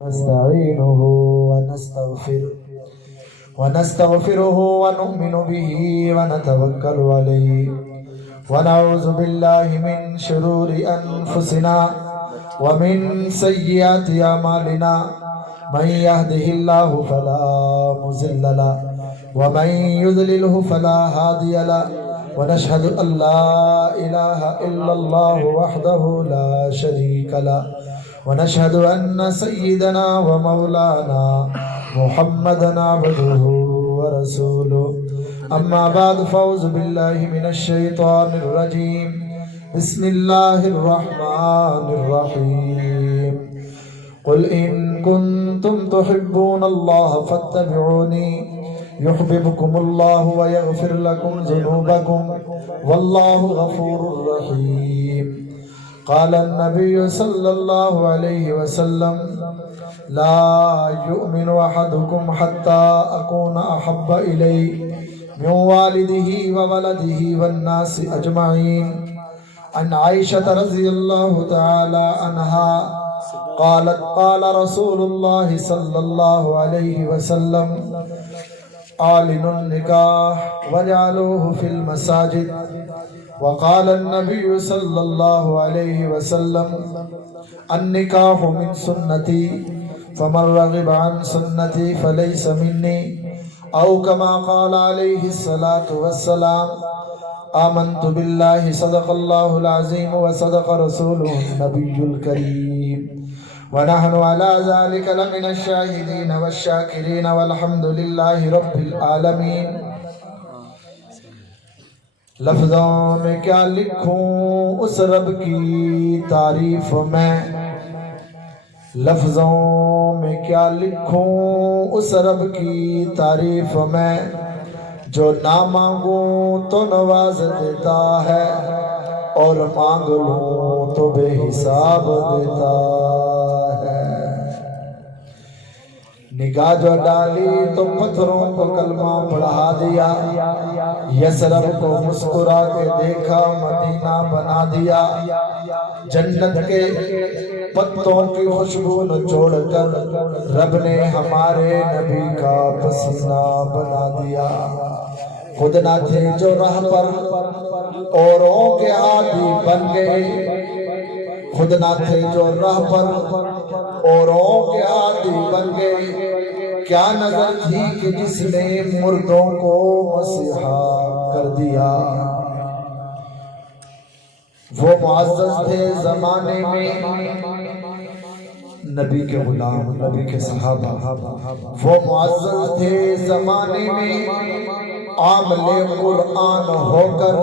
نستعينه ونستغفره ونؤمن به ونتوكل عليه ونعوذ بالله من شرور أنفسنا ومن سيئات أعمالنا من يهده الله فلا مضل له ومن يضلله فلا هادي له ونشهد أن لا إله إلا الله وحده لا شريك له ونشهد أن سيدنا ومولانا محمدا عبده ورسوله أما بعد فأعوذ بالله من الشيطان الرجيم بسم الله الرحمن الرحيم قل إن كنتم تحبون الله فاتبعوني يحببكم الله ويغفر لكم ذنوبكم والله غفور رحيم قال النبي صلى الله عليه وسلم لا يؤمن أحدكم حتى أكون أحب إليه من والده وولده والناس أجمعين عن عائشة رضي الله تعالى عنها قالت قال رسول الله صلى الله عليه وسلم أعلنوا النكاح واجعلوه في المساجد وقال النبي صلى الله عليه وسلم النكاح من سنتي فمن رغب عن سنتي فليس مني أو كما قال عليه الصلاة والسلام آمنت بالله صدق الله العظيم وصدق رسوله النبي الكريم ونحن على ذلك لمن الشاهدين والشاكرين والحمد لله رب العالمين لفظوں میں کیا لکھوں اس رب کی تعریف میں لفظوں میں کیا لکھوں اس رب کی تعریف میں جو نہ مانگوں تو نواز دیتا ہے اور مانگ لوں تو بے حساب دیتا ہے نگاہ جو ڈالی تو پتھروں کو کلمہ پڑھا دیا یسرب کو مسکرا کے دیکھا مدینہ بنا دیا جنت کے پتوں کی خوشبو نچوڑ کر رب نے ہمارے نبی کا پسینہ بنا دیا خود نہ تھے جو راہ پر اوروں کے عادی بن گئے خود نہ تھے جو راہ پر اوروں کے عادی بن گئے کیا نظر تھی کہ جس نے مردوں کو مسیحا کر دیا وہ معزز تھے زمانے میں نبی کے غلام نبی کے صحابہ وہ معزز تھے زمانے میں عامل قرآن ہو کر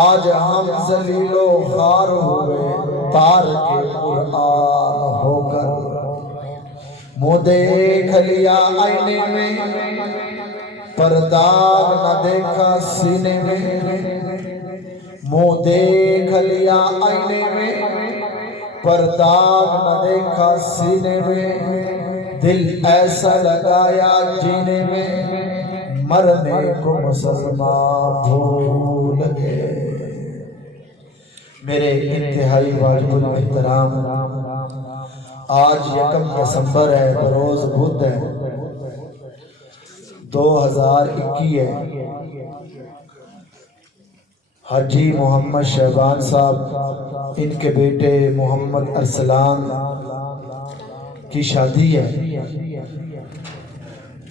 آج ہم ذلیل و خوار ہوئے تارک قرآن ہو کر منہ دیکھ لیا آئینے میں پر داغ نہ دیکھا سینے میں منہ دیکھ لیا آئینے میں پر داغ نہ دیکھا سینے میں دل ایسا لگایا جینے میں مرنے کو مسلمان بھول گئے میرے انتہائی واجب الاحترام آج 1 دسمبر ہے بروز بدھ ہے 2021 ہے حاجی محمد شہبان صاحب ان کے بیٹے محمد ارسلان کی شادی ہے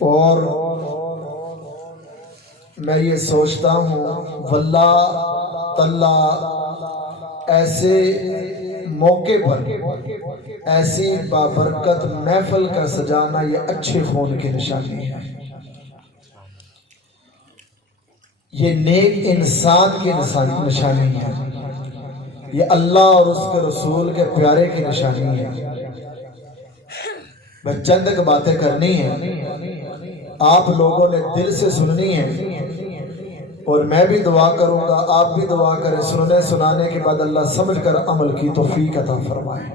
اور میں یہ سوچتا ہوں واللہ تعالیٰ ایسے موقع پر ایسی بابرکت محفل کا سجانا یہ اچھے خون کی نشانی ہے یہ نیک انسان کی نشانی ہے یہ اللہ اور اس کے رسول کے پیارے کی نشانی ہے میں چند ایک باتیں کرنی ہیں آپ لوگوں نے دل سے سننی ہے اور میں بھی دعا کروں گا آپ بھی دعا کریں سننے سنانے کے بعد اللہ سمجھ کر عمل کی توفیق عطا فرمائے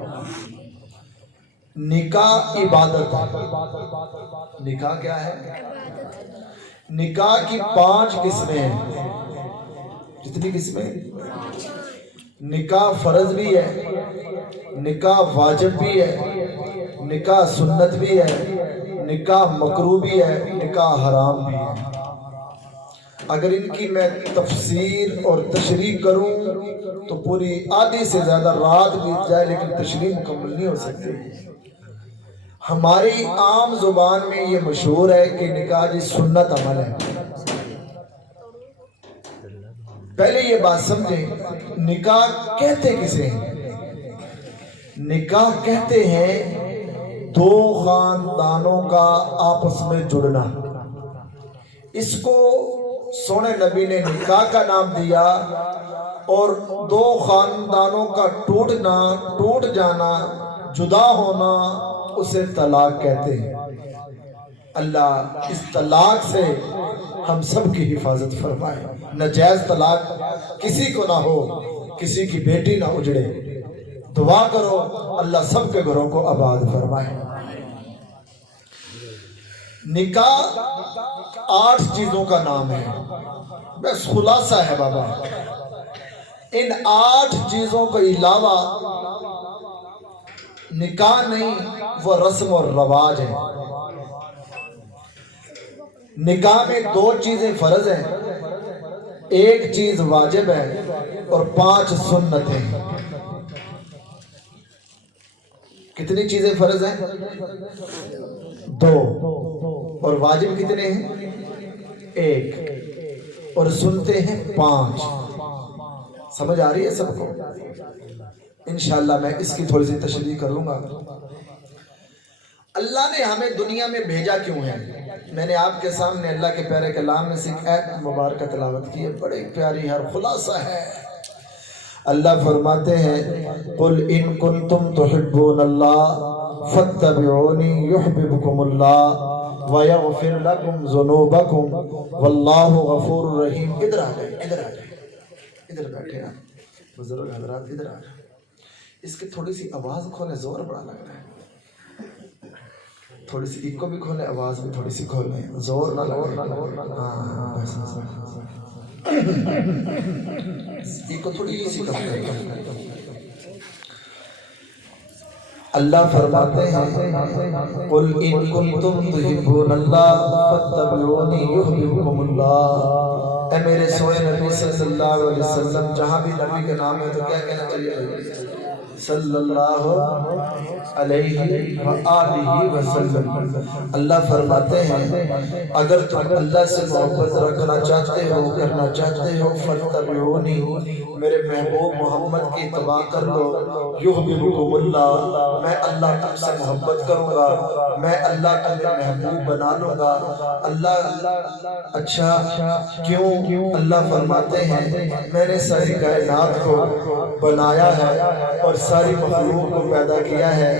نکاح عبادت ہے نکاح کیا ہے نکاح کی 5 قسمیں ہیں کتنی قسمیں نکاح فرض بھی ہے نکاح واجب بھی ہے نکاح سنت بھی ہے، نکاح مکروہ بھی ہے، نکاح حرام بھی ہے۔ اگر ان کی میں تفسیر اور تشریح کروں تو پوری آدھی سے زیادہ رات بیت جائے، لیکن تشریح مکمل نہیں ہو سکتی۔ ہماری عام زبان میں یہ مشہور ہے کہ نکاح جی سنت عمل ہے۔ پہلے یہ بات سمجھیں، نکاح کہتے کسے ہیں؟ نکاح کہتے ہیں دو خاندانوں کا آپس میں جڑنا۔ اس کو سونے نبی نے نکاح کا نام دیا، اور دو خاندانوں کا ٹوٹنا، ٹوٹ جانا، جدا ہونا، اسے طلاق کہتے ہیں۔ اللہ اس طلاق سے ہم سب کی حفاظت فرمائے، ناجائز طلاق کسی کو نہ ہو، کسی کی بیٹی نہ اجڑے۔ دعا کرو اللہ سب کے گھروں کو آباد فرمائے۔ نکاح 8 چیزوں کا نام ہے، بس خلاصہ ہے بابا۔ ان 8 چیزوں کے علاوہ نکاح نہیں، وہ رسم اور رواج ہے۔ نکاح میں 2 چیزیں فرض ہیں، 1 چیز واجب ہے، اور 5 سنت ہیں۔ کتنی چیزیں فرض ہیں؟ 2، اور واجب کتنے ہیں؟ 1، اور سنتے ہیں 5۔ سمجھ آ رہی ہے سب کو؟ انشاءاللہ میں اس کی تھوڑی سی تشریح کروں گا۔ اللہ نے ہمیں دنیا میں بھیجا کیوں ہے؟ میں نے آپ کے سامنے اللہ کے پیارے کلام میں سے ایک آیت مبارکہ تلاوت کی ہے، بڑی پیاری ہے، خلاصہ ہے۔ اللہ فرماتے ہیں قُلْ إِن كُنْتُمْ تُحِبُّونَ اللَّهَ فَاتَّبِعُونِي يُحْبِبْكُمُ اللَّهُ وَيَغْفِرْ لَكُمْ ذُنُوبَكُمْ وَاللَّهُ غَفُورٌ رَحِيمٌ۔ ادھر آ جائیں، ادھر آ جائیں، ادھر بیٹھے آپ بزرگ حضرات، ادھر آ جائیں۔ اس کی تھوڑی سی آواز کھولیں، زور بڑا لگ رہا ہے، تھوڑی سی ایک کو بھی کھولیں، آواز بھی تھوڑی سی کھولیں، زور نہ لگے۔ ایک کو تھوڑی سی کم کریں۔ اللہ فرماتے ہیں قُلْ إِن كُنْتُمْ تُحِبُّونَ اللَّهَ فَاتَّبِعُونِي يُحْبِبْكُمُ اللَّهُ۔ اے میرے سوئے نبی صلی اللہ علیہ وسلم، جہاں بھی نبی کے نام ہے تو کیا کہنا چاہیے؟ صلی اللہ علیہ وآلہ وسلم۔ اللہ فرماتے ہیں اگر تم اللہ سے محبت رکھنا چاہتے ہو، کرنا چاہتے ہو، فَاتَّبِعُونِی، میرے محبوب محمد کی اتباع کر لو، یحببکم اللہ، میں اللہ تم سے محبت کروں گا، میں اللہ تمہیں محبوب بنا لوں گا۔ اللہ اچھا کیوں؟ اللہ فرماتے ہیں میں نے ساری کائنات کو بنایا ہے اور ساری مخلوق کو پیدا کیا ہے،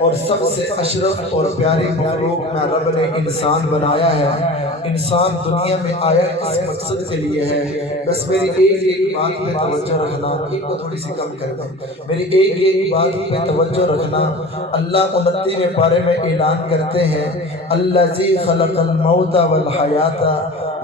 اور سب سے اشرف اور پیاری مخلوق میں رب نے انسان بنایا ہے۔ انسان دنیا میں آیا اس مقصد کے لیے ہے۔ بس میری ایک بات پہ توجہ رکھنا، ایک کو تھوڑی سی کم کر دیں، میری ایک بات پہ توجہ رکھنا۔ اللہ 29ویں پارے میں اعلان کرتے ہیں الذی خلق الموت والحیات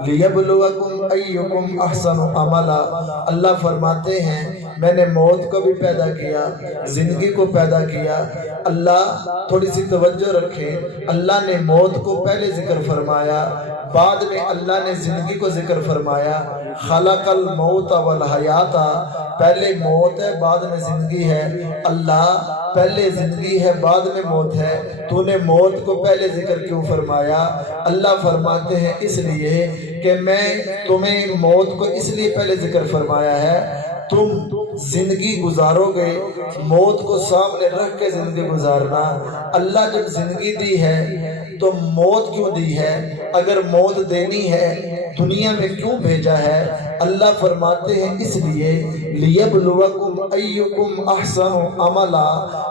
لیبلوکم ایکم احسن عملا۔ اللہ فرماتے ہیں میں نے موت کو بھی پیدا کیا، زندگی کو پیدا کیا۔ اللہ تھوڑی سی توجہ رکھیں، اللہ نے موت کو پہلے ذکر فرمایا، بعد میں اللہ نے زندگی کو ذکر فرمایا۔ خلق الموت والحیات، پہلے موت ہے بعد میں زندگی ہے۔ اللہ پہلے زندگی ہے بعد میں موت ہے، تو نے موت کو پہلے ذکر کیوں فرمایا؟ اللہ فرماتے ہیں اس لیے کہ میں تمہیں موت کو اس لیے پہلے ذکر فرمایا ہے، تم زندگی گزارو گے، موت کو سامنے رکھ کے زندگی گزارنا۔ اللہ جب زندگی دی ہے تو موت کیوں دی ہے؟ اگر موت دینی ہے دنیا میں کیوں بھیجا ہے؟ اللہ فرماتے ہیں اس لیے لیبلوکم ایکم احسن عملا،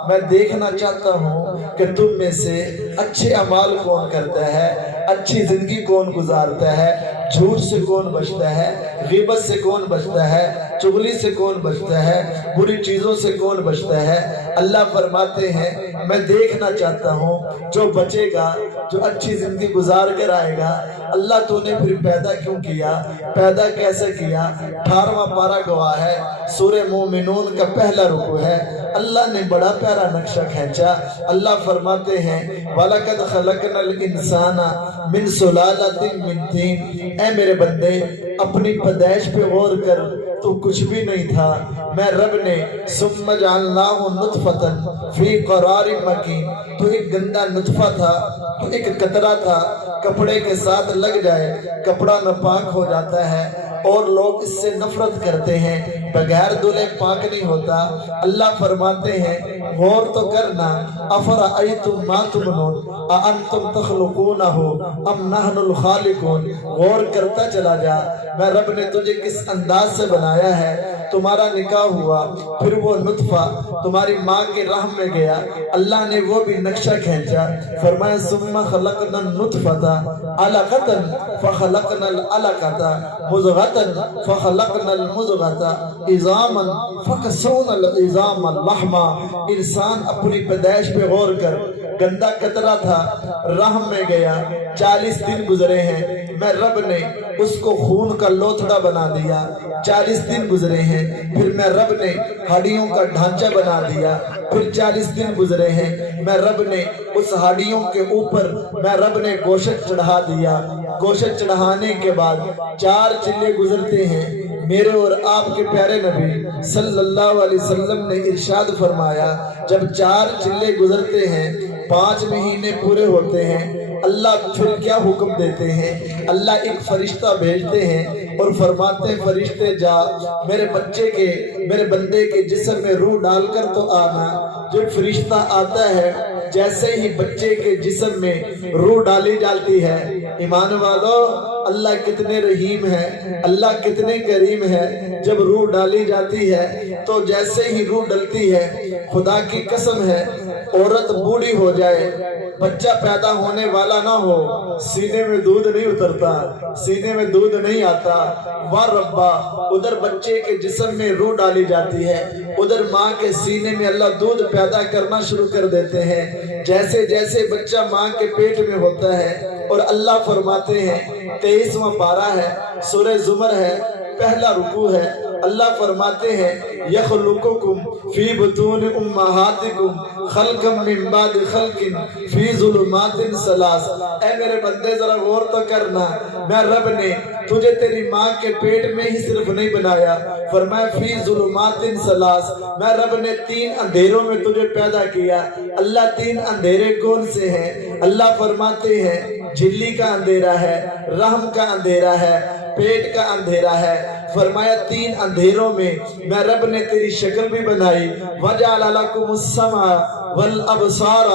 میں دیکھنا چاہتا ہوں کہ تم میں سے اچھے اعمال کون کرتا ہے، اچھی زندگی کون گزارتا ہے، جھوٹ سے کون بچتا ہے، غیبت سے کون بچتا ہے، چغلی سے کون بچتا ہے، بری چیزوں سے کون بچتا ہے؟ اللہ فرماتے ہیں میں دیکھنا چاہتا ہوں جو بچے گا، جو اچھی زندگی گزار کر آئے گا۔ اللہ تو نے پھر پیدا کیوں کیا، پیدا کیسے کیا؟ 18واں پارہ گواہ ہے، سورہ مومنون کا پہلا رکوع ہے۔ اللہ نے بڑا پیارا نقشہ کھینچا۔ اللہ فرماتے ہیں وَلَقَدْ خَلَقْنَا الْإِنسَانَ مِنْ صُلَالَةٍ مِنْ طِينٍ، اے میرے بندے اپنی پیدائش پہ غور کر، تو کچھ بھی نہیں تھا، میں رب نے ثُمَّ جَعَلْنَاهُ نُطْفَةً فِي قَرَارٍ مَكِينٍ، تو ایک گندا نطفہ تھا، تو ایک قطرہ تھا، کپڑے کے ساتھ لگ جائے کپڑا ناپاک ہو جاتا ہے، اور لوگ اس سے نفرت کرتے ہیں، بغیر دھلے پاک نہیں ہوتا۔ اللہ فرماتے ہیں غور تو کرنا، افرأیتم ما تمنون اانتم تخلقونہ ام نحن الخالقون، غور کرتا چلا جا، میں رب نے تجھے کس انداز سے بنایا ہے۔ تمہارا نکاح ہوا، پھر وہ نطفہ تمہاری ماں کے رحم میں گیا، اللہ نے وہ بھی نقشہ کھینچا، فرمایا ثم خلقنا النطفة علقة فخلقنا العلقة مضغة فخلقنا المضغة عظاما فكسونا العظام لحما۔ انسان اپنی پیدائش پہ غور کر، گندا قطرہ تھا، رحم میں گیا، 40 دن گزرے ہیں، میں رب نے اس کو خون کا لوتھڑا بنا دیا، 40 دن گزرے ہیں، پھر میں رب نے ہڈیوں کا ڈھانچہ بنا دیا، پھر 40 دن گزرے ہیں، میں رب نے اس ہڈیوں کے اوپر میں رب نے گوشت چڑھا دیا، گوشت چڑھانے کے بعد 4 چلے گزرتے ہیں۔ میرے اور آپ کے پیارے نبی صلی اللہ علیہ وسلم نے ارشاد فرمایا جب 4 چلے گزرتے ہیں، 5 مہینے پورے ہوتے ہیں، اللہ پھر کیا حکم دیتے ہیں؟ اللہ ایک فرشتہ بھیجتے ہیں اور فرماتے ہیں فرشتے جا میرے بچے کے، میرے بندے کے جسم میں روح ڈال کر تو آنا۔ جو فرشتہ آتا ہے، جیسے ہی بچے کے جسم میں روح ڈالی جاتی ہے، ایمان والو اللہ کتنے رحیم ہے، اللہ کتنے کریم ہے۔ جب روح ڈالی جاتی ہے تو جیسے ہی روح ڈلتی ہے، خدا کی قسم ہے عورت بوڑھی ہو جائے، بچہ پیدا ہونے والا نہ ہو، سینے میں دودھ نہیں اترتا، سینے میں دودھ نہیں آتا، واہ ربا ادھر بچے کے جسم میں روح ڈالی جاتی ہے، ادھر ماں کے سینے میں اللہ دودھ پیدا کرنا شروع کر دیتے ہیں۔ جیسے جیسے بچہ ماں کے پیٹ میں ہوتا ہے، اور اللہ فرماتے ہیں 23واں پارہ ہے، سورہ زمر ہے، پہلا رکوع ہے، اللہ فرماتے ہیں یخلقکم فی بطون امہاتکم خلقا من بعد خلق فی ظلمات ثلاث۔ اے میرے بندے ذرا غور تو کرنا، میں رب نے تجھے تیری ماں کے پیٹ میں ہی صرف نہیں بنایا، فرمایا فی ظلمات ثلاث، میں رب نے 3 اندھیروں میں تجھے پیدا کیا۔ اللہ 3 اندھیرے کون سے ہیں؟ اللہ فرماتے ہیں جھلی کا اندھیرا ہے، رحم کا اندھیرا ہے، پیٹ کا اندھیرا ہے۔ فرمایا 3 اندھیروں میں میں رب نے تیری شکل بھی بنائی، وَجَعَلَ لَكُمُ السَّمْعَ وَالْأَبْصَارَ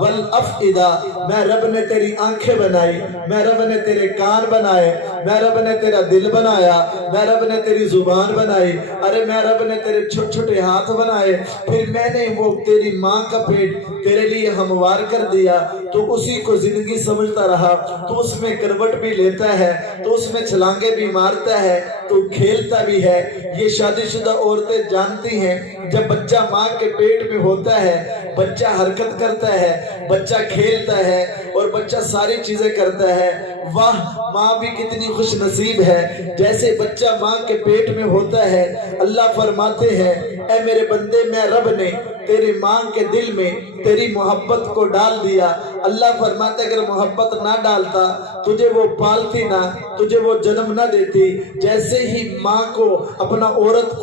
وَالْأَفْئِدَةَ، میں رب نے تیری آنکھیں بنائی، میں رب نے تیرے کان بنائے، میں رب نے تیرا دل بنایا، میں رب نے تیری زبان بنائی، ارے میں رب نے تیرے چھوٹے چھوٹے ہاتھ بنائے، پھر میں نے وہ تیری ماں کا پیٹ تیرے لیے ہموار کر دیا، تو اسی کو زندگی سمجھتا رہا، تو اس میں کروٹ بھی لیتا ہے، تو اس میں چھلانگے بھی مارتا ہے، تو کھیلتا بھی ہے۔ یہ شادی شدہ عورتیں جانتی ہیں جب بچہ ماں کے پیٹ میں ہوتا ہے، بچہ حرکت کرتا ہے، بچہ کھیلتا ہے، اور بچہ ساری چیزیں کرتا ہے۔ واہ ماں بھی کتنی خوش نصیب ہے جیسے بچہ ماں کے پیٹ میں ہوتا ہے۔ اللہ فرماتے ہیں اے میرے بندے میں رب نے تیری ماں کے دل میں تیری محبت کو ڈال دیا۔ اللہ فرماتے اگر محبت نہ ڈالتا تجھے وہ پالتی نہ، تجھے وہ جنم نہ دیتی۔ جیسے ہی ماں کو اپنا عورت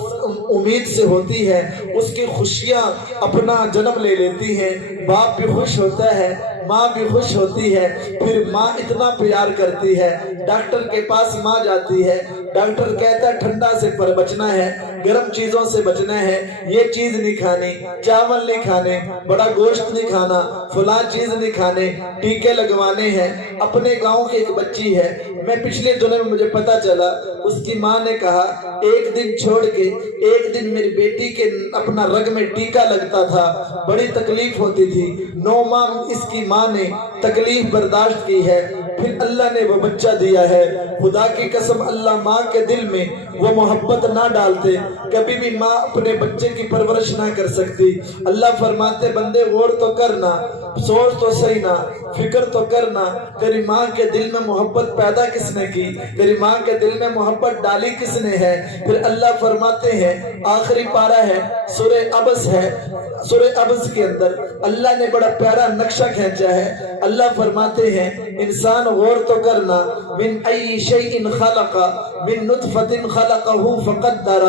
امید سے ہوتی ہے، اس کی خوشیاں اپنا جنم لے لیتی ہیں، باپ بھی خوش ہوتا ہے، ماں بھی خوش ہوتی ہے، پھر ماں اتنا پیار کرتی ہے۔ ڈاکٹر کے پاس ماں جاتی ہے، ڈاکٹر کہتا ہے ٹھنڈا سے بچنا ہے، گرم چیزوں سے بچنا ہے، یہ چیز نہیں کھانی، چاول نہیں کھانے، بڑا گوشت نہیں کھانا، فلاں چیز نہیں کھانے، ٹیکے لگوانے ہیں۔ اپنے گاؤں کی ایک بچی ہے، میں پچھلے جمعے میں مجھے پتا چلا، اس کی ماں نے کہا ایک دن چھوڑ کے ایک دن میری بیٹی کے اپنا رگ میں ٹیکا لگتا تھا، بڑی تکلیف ہوتی تھی۔ 9 ماہ اس کی ماں نے تکلیف برداشت کی ہے، پھر اللہ نے وہ بچہ دیا ہے۔ خدا کی قسم اللہ ماں کے دل میں وہ محبت نہ ڈالتے، کبھی بھی ماں اپنے بچے کی پرورش نہ کر سکتی۔ اللہ فرماتے بندے غور تو کرنا، سوچ تو صحیح نا، فکر تو کرنا، تیری ماں کے دل میں محبت پیدا کس نے کی، تیری ماں کے دل میں محبت ڈالی کس نے ہے؟ پھر اللہ فرماتے ہیں، آخری پارہ ہے سورہ عبس ہے، سورہ عبس کے اندر اللہ نے بڑا پیارا نقشہ کھینچا ہے۔ اللہ فرماتے ہیں انسان غور تو کرنا، من ای شیء خلق، من نطفۃ خلقہ فقدر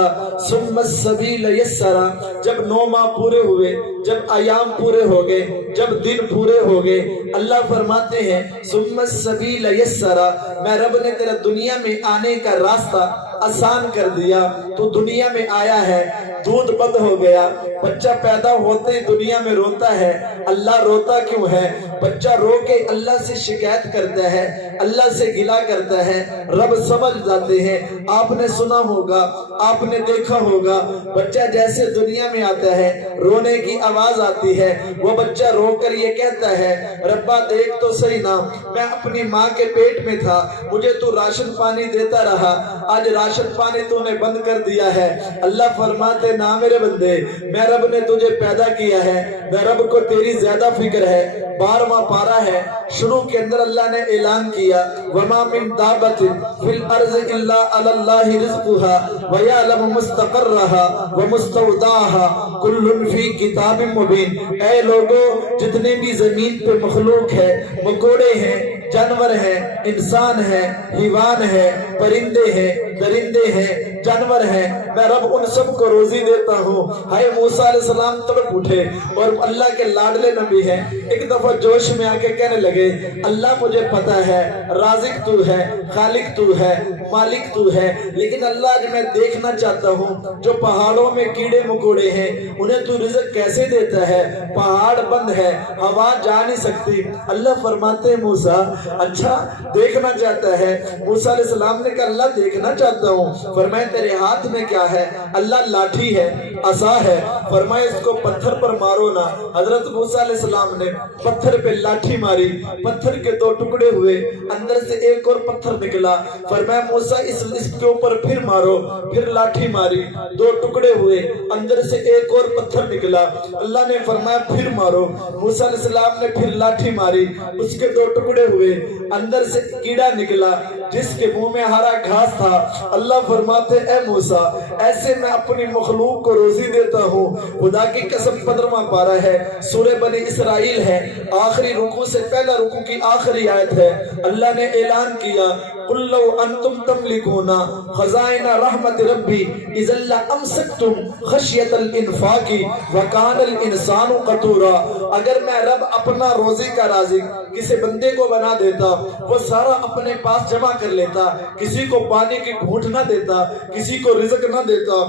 ثم السبیل یسر۔ جب 9 ماہ پورے ہوئے، جب ایام پورے ہو گئے، جب دن پورے ہو گئے، اللہ فرماتے ہیں ثم السبیل یسر، میں رب نے تیرا دنیا میں آنے کا راستہ آسان کر دیا۔ تو دنیا میں آیا ہے، دودھ بند ہو گیا، بچہ پیدا ہوتے ہی دنیا میں روتا ہے۔ اللہ روتا کیوں ہے؟ بچہ رو کے اللہ سے شکایت کرتا ہے، اللہ سے گلا کرتا ہے، رب سمجھ جاتے ہیں۔ آپ نے سنا ہوگا، آپ نے دیکھا ہوگا، بچہ جیسے دنیا میں آتا ہے رونے کی آواز آتی ہے، وہ بچہ رو کر یہ کہتا ہے ربا دیکھ تو صحیح نا، میں اپنی ماں کے پیٹ میں تھا، مجھے تو راشن پانی دیتا رہا، آج راشن پانی تو نے بند کر دیا ہے۔ اللہ فرماتے نا میرے بندے، میں رب نے تجھے پیدا کیا ہے، میں رب کو تیری زیادہ فکر ہے۔ 12واں پارہ ہے، شروع کے اندر اللہ نے اعلان کیا وما من دابت فی الارض الا علی اللہ رزقها ویعلم مستقرها ومستودعها کل فی کتاب مبین۔ اے لوگو، جتنے بھی زمین پہ مخلوق ہے، مکوڑے ہیں، جانور ہیں، انسان ہیں، حیوان ہیں، پرندے ہیں، درندے ہیں، جانور ہیں، میں رب ان سب کو روزی دیتا ہوں۔ ہائے موسیٰ علیہ السلام تڑپ اٹھے، اور اللہ کے لاڈلے نبی ہیں، ایک دفعہ جوش میں آ کے کہنے لگے اللہ مجھے پتا ہے رازق تو ہے، خالق تو ہے، مالک تو ہے، لیکن اللہ آج میں دیکھنا چاہتا ہوں جو پہاڑوں میں کیڑے مکوڑے ہیں انہیں تو رزق کیسے دیتا ہے؟ پہاڑ بند ہے، ہوا جا نہیں سکتی۔ اللہ فرماتے ہیں موسیٰ اچھا دیکھنا چاہتا ہے؟ موسیٰ علیہ السلام نے کہا اللہ دیکھنا چاہتا ہوں۔ فرمائے تیرے ہاتھ میں کیا ہے؟ اللہ لاٹھی ہے، عصا ہے۔ فرمائے اس کو پتھر پر مارو نا۔ حضرت موسیٰ علیہ السلام نے پتھر پہ لاٹھی ماری، پتھر کے 2 ٹکڑے ہوئے، اندر سے ایک اور پتھر نکلا۔ فرمایا موسیٰ اس کے اوپر پھر مارو، پھر لاٹھی ماری، 2 ٹکڑے ہوئے، اندر سے ایک اور پتھر نکلا۔ اللہ نے فرمایا پھر مارو۔ موسیٰ علیہ السلام نے پھر لاٹھی ماری، اس کے 2 ٹکڑے ہوئے، اندر سے کیڑا نکلا جس کے منہ میں ہرا گھاس تھا۔ اللہ فرماتے اے موسیٰ ایسے میں اپنی مخلوق کو روزی دیتا ہوں۔ خدا کی قسم 15واں پارہ ہے، سورہ بنی اسرائیل ہے، آخری رکوع سے پہلا رکوع کی آخری آیت ہے۔ اللہ نے اعلان کیا قُلْ لَوْ أَنْتُمْ تَمْلِكُونَ خَزَائِنَ رَحْمَتِ رَبِّي إِذًا لَّأَمْسَكْتُمْ خَشْيَةَ الْإِنفَاقِ وَكَانَ الْإِنسَانُ قَتُورًا۔ اگر میں رب اپنا روزی کا رازق کسی بندے کو بنا دیتا، وہ سارا اپنے پاس جمع کر لیتا، کسی کو پانی کی گھونٹ نہ دیتا، کسی کو رزق نہ دیتا۔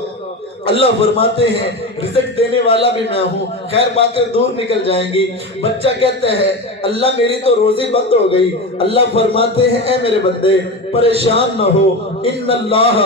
اللہ فرماتے ہیں رزق دینے والا بھی میں ہوں۔ خیر باتیں دور نکل جائیں گی۔ بچہ کہتا ہے اللہ میری تو روزی بند ہو گئی۔ اللہ فرماتے ہیں اے میرے بندے پریشان نہ ہو، ان اللہ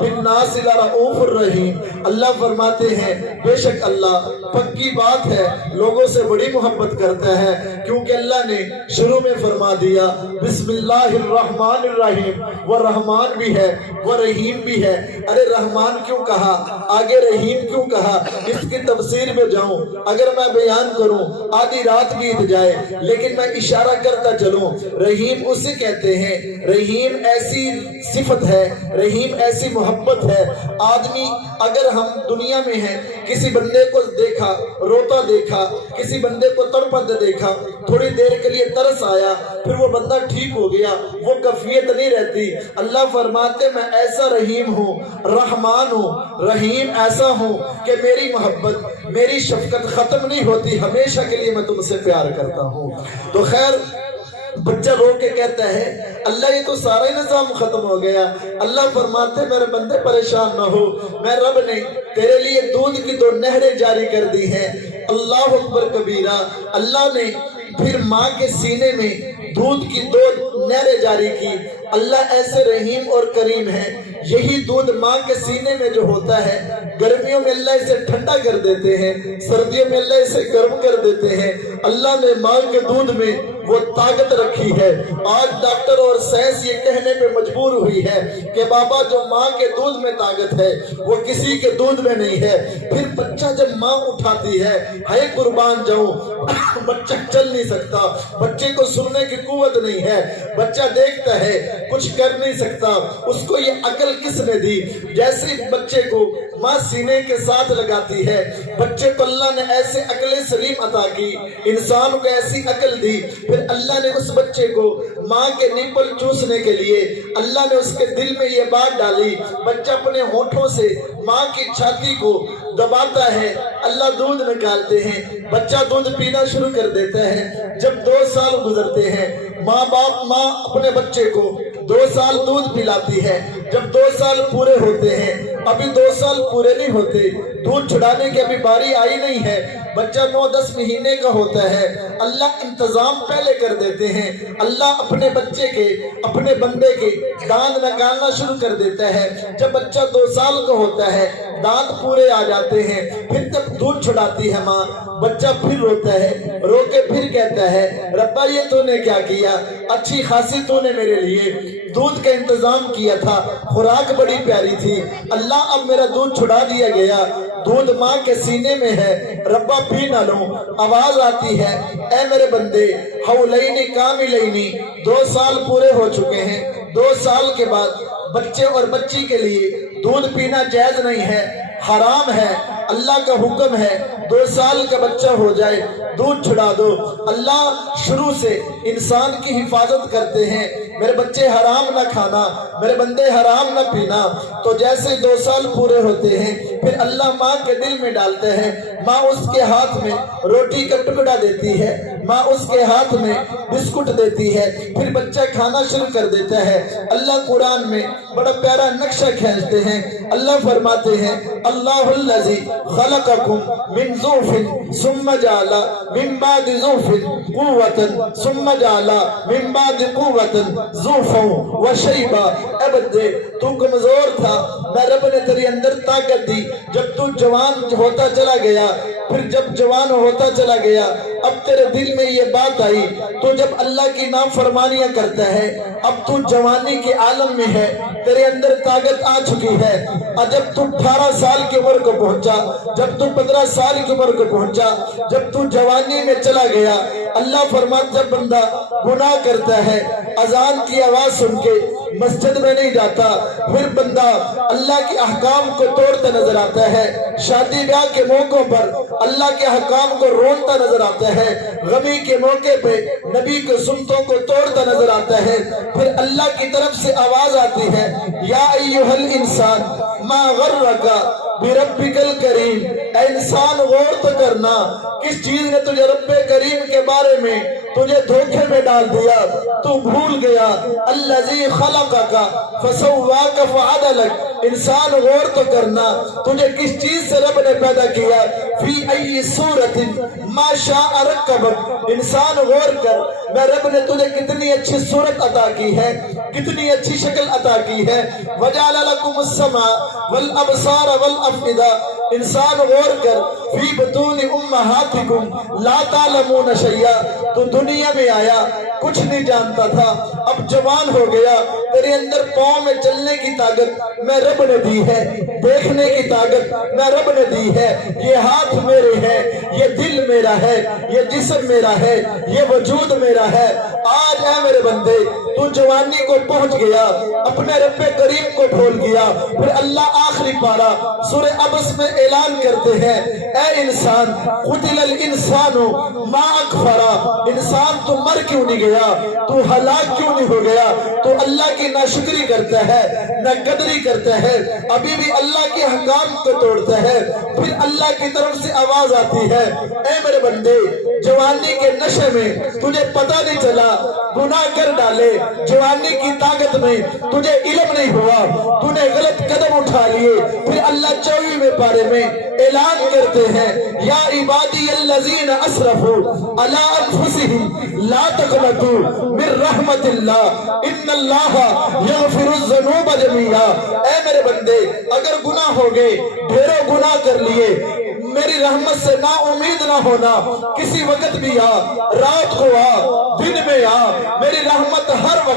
بالناس لرؤوف الرحیم۔ اللہ فرماتے ہیں بے شک اللہ پکی بات ہے لوگوں سے بڑی محبت کرتا ہے، کیونکہ اللہ نے شروع میں فرما دیا بسم اللہ الرحمن الرحیم۔ وہ رحمان بھی ہے، وہ رحیم بھی ہے۔ ارے رحمان کیوں کہا، آگے رحیم کیوں کہا؟ اس کی تفسیر میں جاؤں اگر میں بیان کروں آدھی رات بیت جائے، لیکن میں اشارہ کرتا چلوں۔ رحیم اسے کہتے ہیں، رحیم ایسی صفت ہے، رحیم ایسی محبت ہے۔ آدمی اگر ہم دنیا میں ہیں، کسی بندے کو دیکھا روتا دیکھا، کسی بندے کو تڑپتے دیکھا، تھوڑی دیر کے لیے ترس آیا، پھر وہ بندہ ٹھیک ہو گیا، وہ کیفیت نہیں رہتی۔ اللہ فرماتے میں ایسا رحیم ہوں، رحمان ہوں، رحیم ایسا ہوں کہ میری محبت میری شفقت ختم نہیں ہوتی، ہمیشہ کے لیے میں تم سے پیار کرتا ہوں۔ تو خیر بچہ رو کے کہتا ہے اللہ یہ تو سارا ہی نظام ختم ہو گیا۔ اللہ فرماتے میرے بندے پریشان نہ ہو، میں رب نے تیرے لیے دودھ کی 2 نہریں جاری کر دی ہیں۔ اللہ اکبر کبیرہ۔ اللہ نے پھر ماں کے سینے میں دودھ کی 2 نہریں جاری کی۔ اللہ ایسے رحیم اور کریم ہے۔ یہی دودھ ماں کے سینے میں جو ہوتا ہے، گرمیوں میں اللہ اسے ٹھنڈا کر دیتے ہیں، سردیوں میں اللہ اسے گرم کر دیتے ہیں۔ اللہ نے ماں کے دودھ میں وہ طاقت رکھی ہے۔ آج ڈاکٹر اور سائنس یہ کہنے پہ مجبور ہوئی ہے کہ بابا جو ماں کے دودھ میں طاقت ہے وہ کسی کے دودھ میں نہیں ہے۔ پھر بچہ جب ماں اٹھاتی ہے، ہائے قربان جاؤں، بچہ چل نہیں سکتا، بچے کو سننے کی قوت نہیں ہے، بچہ دیکھتا ہے کچھ کر نہیں سکتا۔ اس کو یہ عقل کس نے دی؟ جیسے بچے کو ماں سینے کے ساتھ لگاتی ہے، بچے کو اللہ نے ایسے عقل سلیم عطا کی، انسان کو ایسی عقل دی، پھر اللہ نے اس بچے کو ماں کے نیپل چوسنے کے لیے اللہ نے اس کے دل میں یہ بات ڈالی۔ بچہ اپنے ہونٹوں سے ماں کی چھاتی کو دباتا ہے، اللہ دودھ نکالتے ہیں، بچہ دودھ پینا شروع کر دیتا ہے۔ جب 2 سال گزرتے ہیں، ماں اپنے بچے کو 2 سال دودھ پلاتی ہے۔ جب 2 سال پورے ہوتے ہیں، ابھی 2 سال پورے نہیں ہوتے، دودھ چھڑانے کی ابھی باری آئی نہیں ہے، بچہ 9-10 مہینے کا ہوتا ہے، اللہ انتظام پہلے کر دیتے ہیں۔ اللہ اپنے بچے کے، اپنے بندے کے دانت نکالنا شروع کر دیتا ہے۔ جب بچہ 2 سال کا ہوتا ہے، دانت پورے آ جاتے ہیں، پھر جب دودھ چھڑاتی ہے ماں، بچہ پھر روتا ہے، رو کے پھر کہتا ہے ربا یہ تو نے کیا کیا؟ اچھی خاصی تو نے میرے لیے دودھ کا انتظام کیا تھا، خوراک بڑی پیاری تھی، اللہ اب میرا دودھ چھڑا دیا گیا، دودھ ماں کے سینے میں ہے، ربا پی نہ لوں۔ آواز آتی ہے اے میرے بندے، حولینی کاملینی، 2 سال پورے ہو چکے ہیں، 2 سال کے بعد بچے اور بچی کے لیے دودھ پینا جائز نہیں ہے، حرام ہے، اللہ کا حکم ہے 2 سال کا بچہ ہو جائے دودھ چھڑا دو۔ اللہ شروع سے انسان کی حفاظت کرتے ہیں، میرے بچے حرام نہ کھانا، میرے بندے حرام نہ پینا۔ تو جیسے 2 سال پورے ہوتے ہیں، پھر اللہ ماں کے دل میں ڈالتے ہیں، ماں اس کے ہاتھ میں روٹی کا ٹکڑا دیتی ہے، ماں اس کے ہاتھ میں بسکٹ دیتی ہے، پھر بچہ کھانا شروع کر دیتا ہے۔ اللہ قرآن میں بڑا پیارا نقشہ کھینچتے ہیں، اللہ فرماتے ہیں اللہ الذی خلقکم من ضعف ثم جعل من بعد ضعف قوة ثم جعل من بعد قوة ضعفا وشیبا۔ اے بندے تو کمزور تھا، میں رب نے تیرے اندر طاقت دی، جب تو جوان ہوتا چلا گیا، پھر جب جوان ہوتا چلا گیا، اب تیرے دل میں یہ بات آئی، تو جب اللہ کی نافرمانیاں کرتا ہے، اب تو جوانی کے عالم میں ہے، تیرے اندر طاقت آ چکی ہے، اور جب تو 18 سال کی عمر کو پہنچا، جب تو 15 سال کی عمر کو پہنچا، جب تو جوانی میں چلا گیا، اللہ فرماتا جب بندہ گناہ کرتا ہے، اذان کی آواز سن کے مسجد میں نہیں جاتا، پھر بندہ اللہ کے احکام کو توڑتا نظر آتا ہے، شادی بیاہ کے موقعوں پر اللہ کے احکام کو رونتا نظر آتا ہے، غمی کے موقع پہ نبی کے سنتوں کو توڑتا نظر آتا ہے، پھر اللہ کی طرف سے آواز آتی ہے یا ایھا الانسان ما غرک بربک الکریم۔ اے انسان غور تو کرنا، کس چیز نے تجھے رب کریم کے بارے میں تجھے دھوکے میں ڈال دیا، تو بھول گیا۔ الذی خلقک فسواک فعدلک۔ انسان غور تو کرنا، تجھے کس چیز سے رب نے پیدا کیا، فی ای صورت ما شاء رکبک۔ انسان غور کر، میں رب نے تجھے کتنی اچھی صورت عطا کی ہے، کتنی اچھی شکل عطا کی ہے۔ وجعل لکم السمع والابصار والافئدہ۔ انسان غور کر، فی بطون امہاتکم لا تعلمون شیئا۔ تو دنیا میں آیا کچھ نہیں جانتا تھا، اب جوان ہو گیا، تیرے اندر پاؤں میں چلنے کی طاقت میں رب نے دی ہے، دیکھنے کی طاقت میں رب نے دی ہے، یہ ہاتھ میرے ہے، یہ دل میرا ہے، یہ جسم میرا ہے، یہ وجود میرا ہے۔ آج اے میرے بندے تو جوانی کو پہنچ گیا، اپنے رب کریم کو بھول گیا، پھر اللہ آخری پارہ سورہ عبس میں اعلان کرتے ہیں اے انسان قتل الانسان ما اکفرا۔ انسان تو مر کیوں نہیں گیا، تو ہلاک کیوں نہیں ہو گیا، تو اللہ کی ناشکری کرتا ہے، نہ قدری کرتا ہے، ابھی بھی اللہ کے حکام کو توڑتا ہے۔ پھر اللہ کی طرف سے آواز آتی ہے اے میرے بندے جوانی کے نشے میں تجھے پتہ نہیں چلا، گناہ کر ڈالے، جوانی کی طاقت میں تجھے علم نہیں ہوا، تو نے غلط قدم اٹھا لیے، پھر اللہ 24ویں پارے میں اعلان کرتے ہیں یا عبادی الذین اسرفوا علی انفسہم لا تقنطوا من رحمت اللہ ان اللہ یغفر الذنوب جميعا۔ اے میرے بندے اگر گناہ ہو گئے، ڈھیروں گناہ کر لیے، میری رحمت سے نا امید نہ ہونا، کسی وقت بھی آ، رات کو آ، دن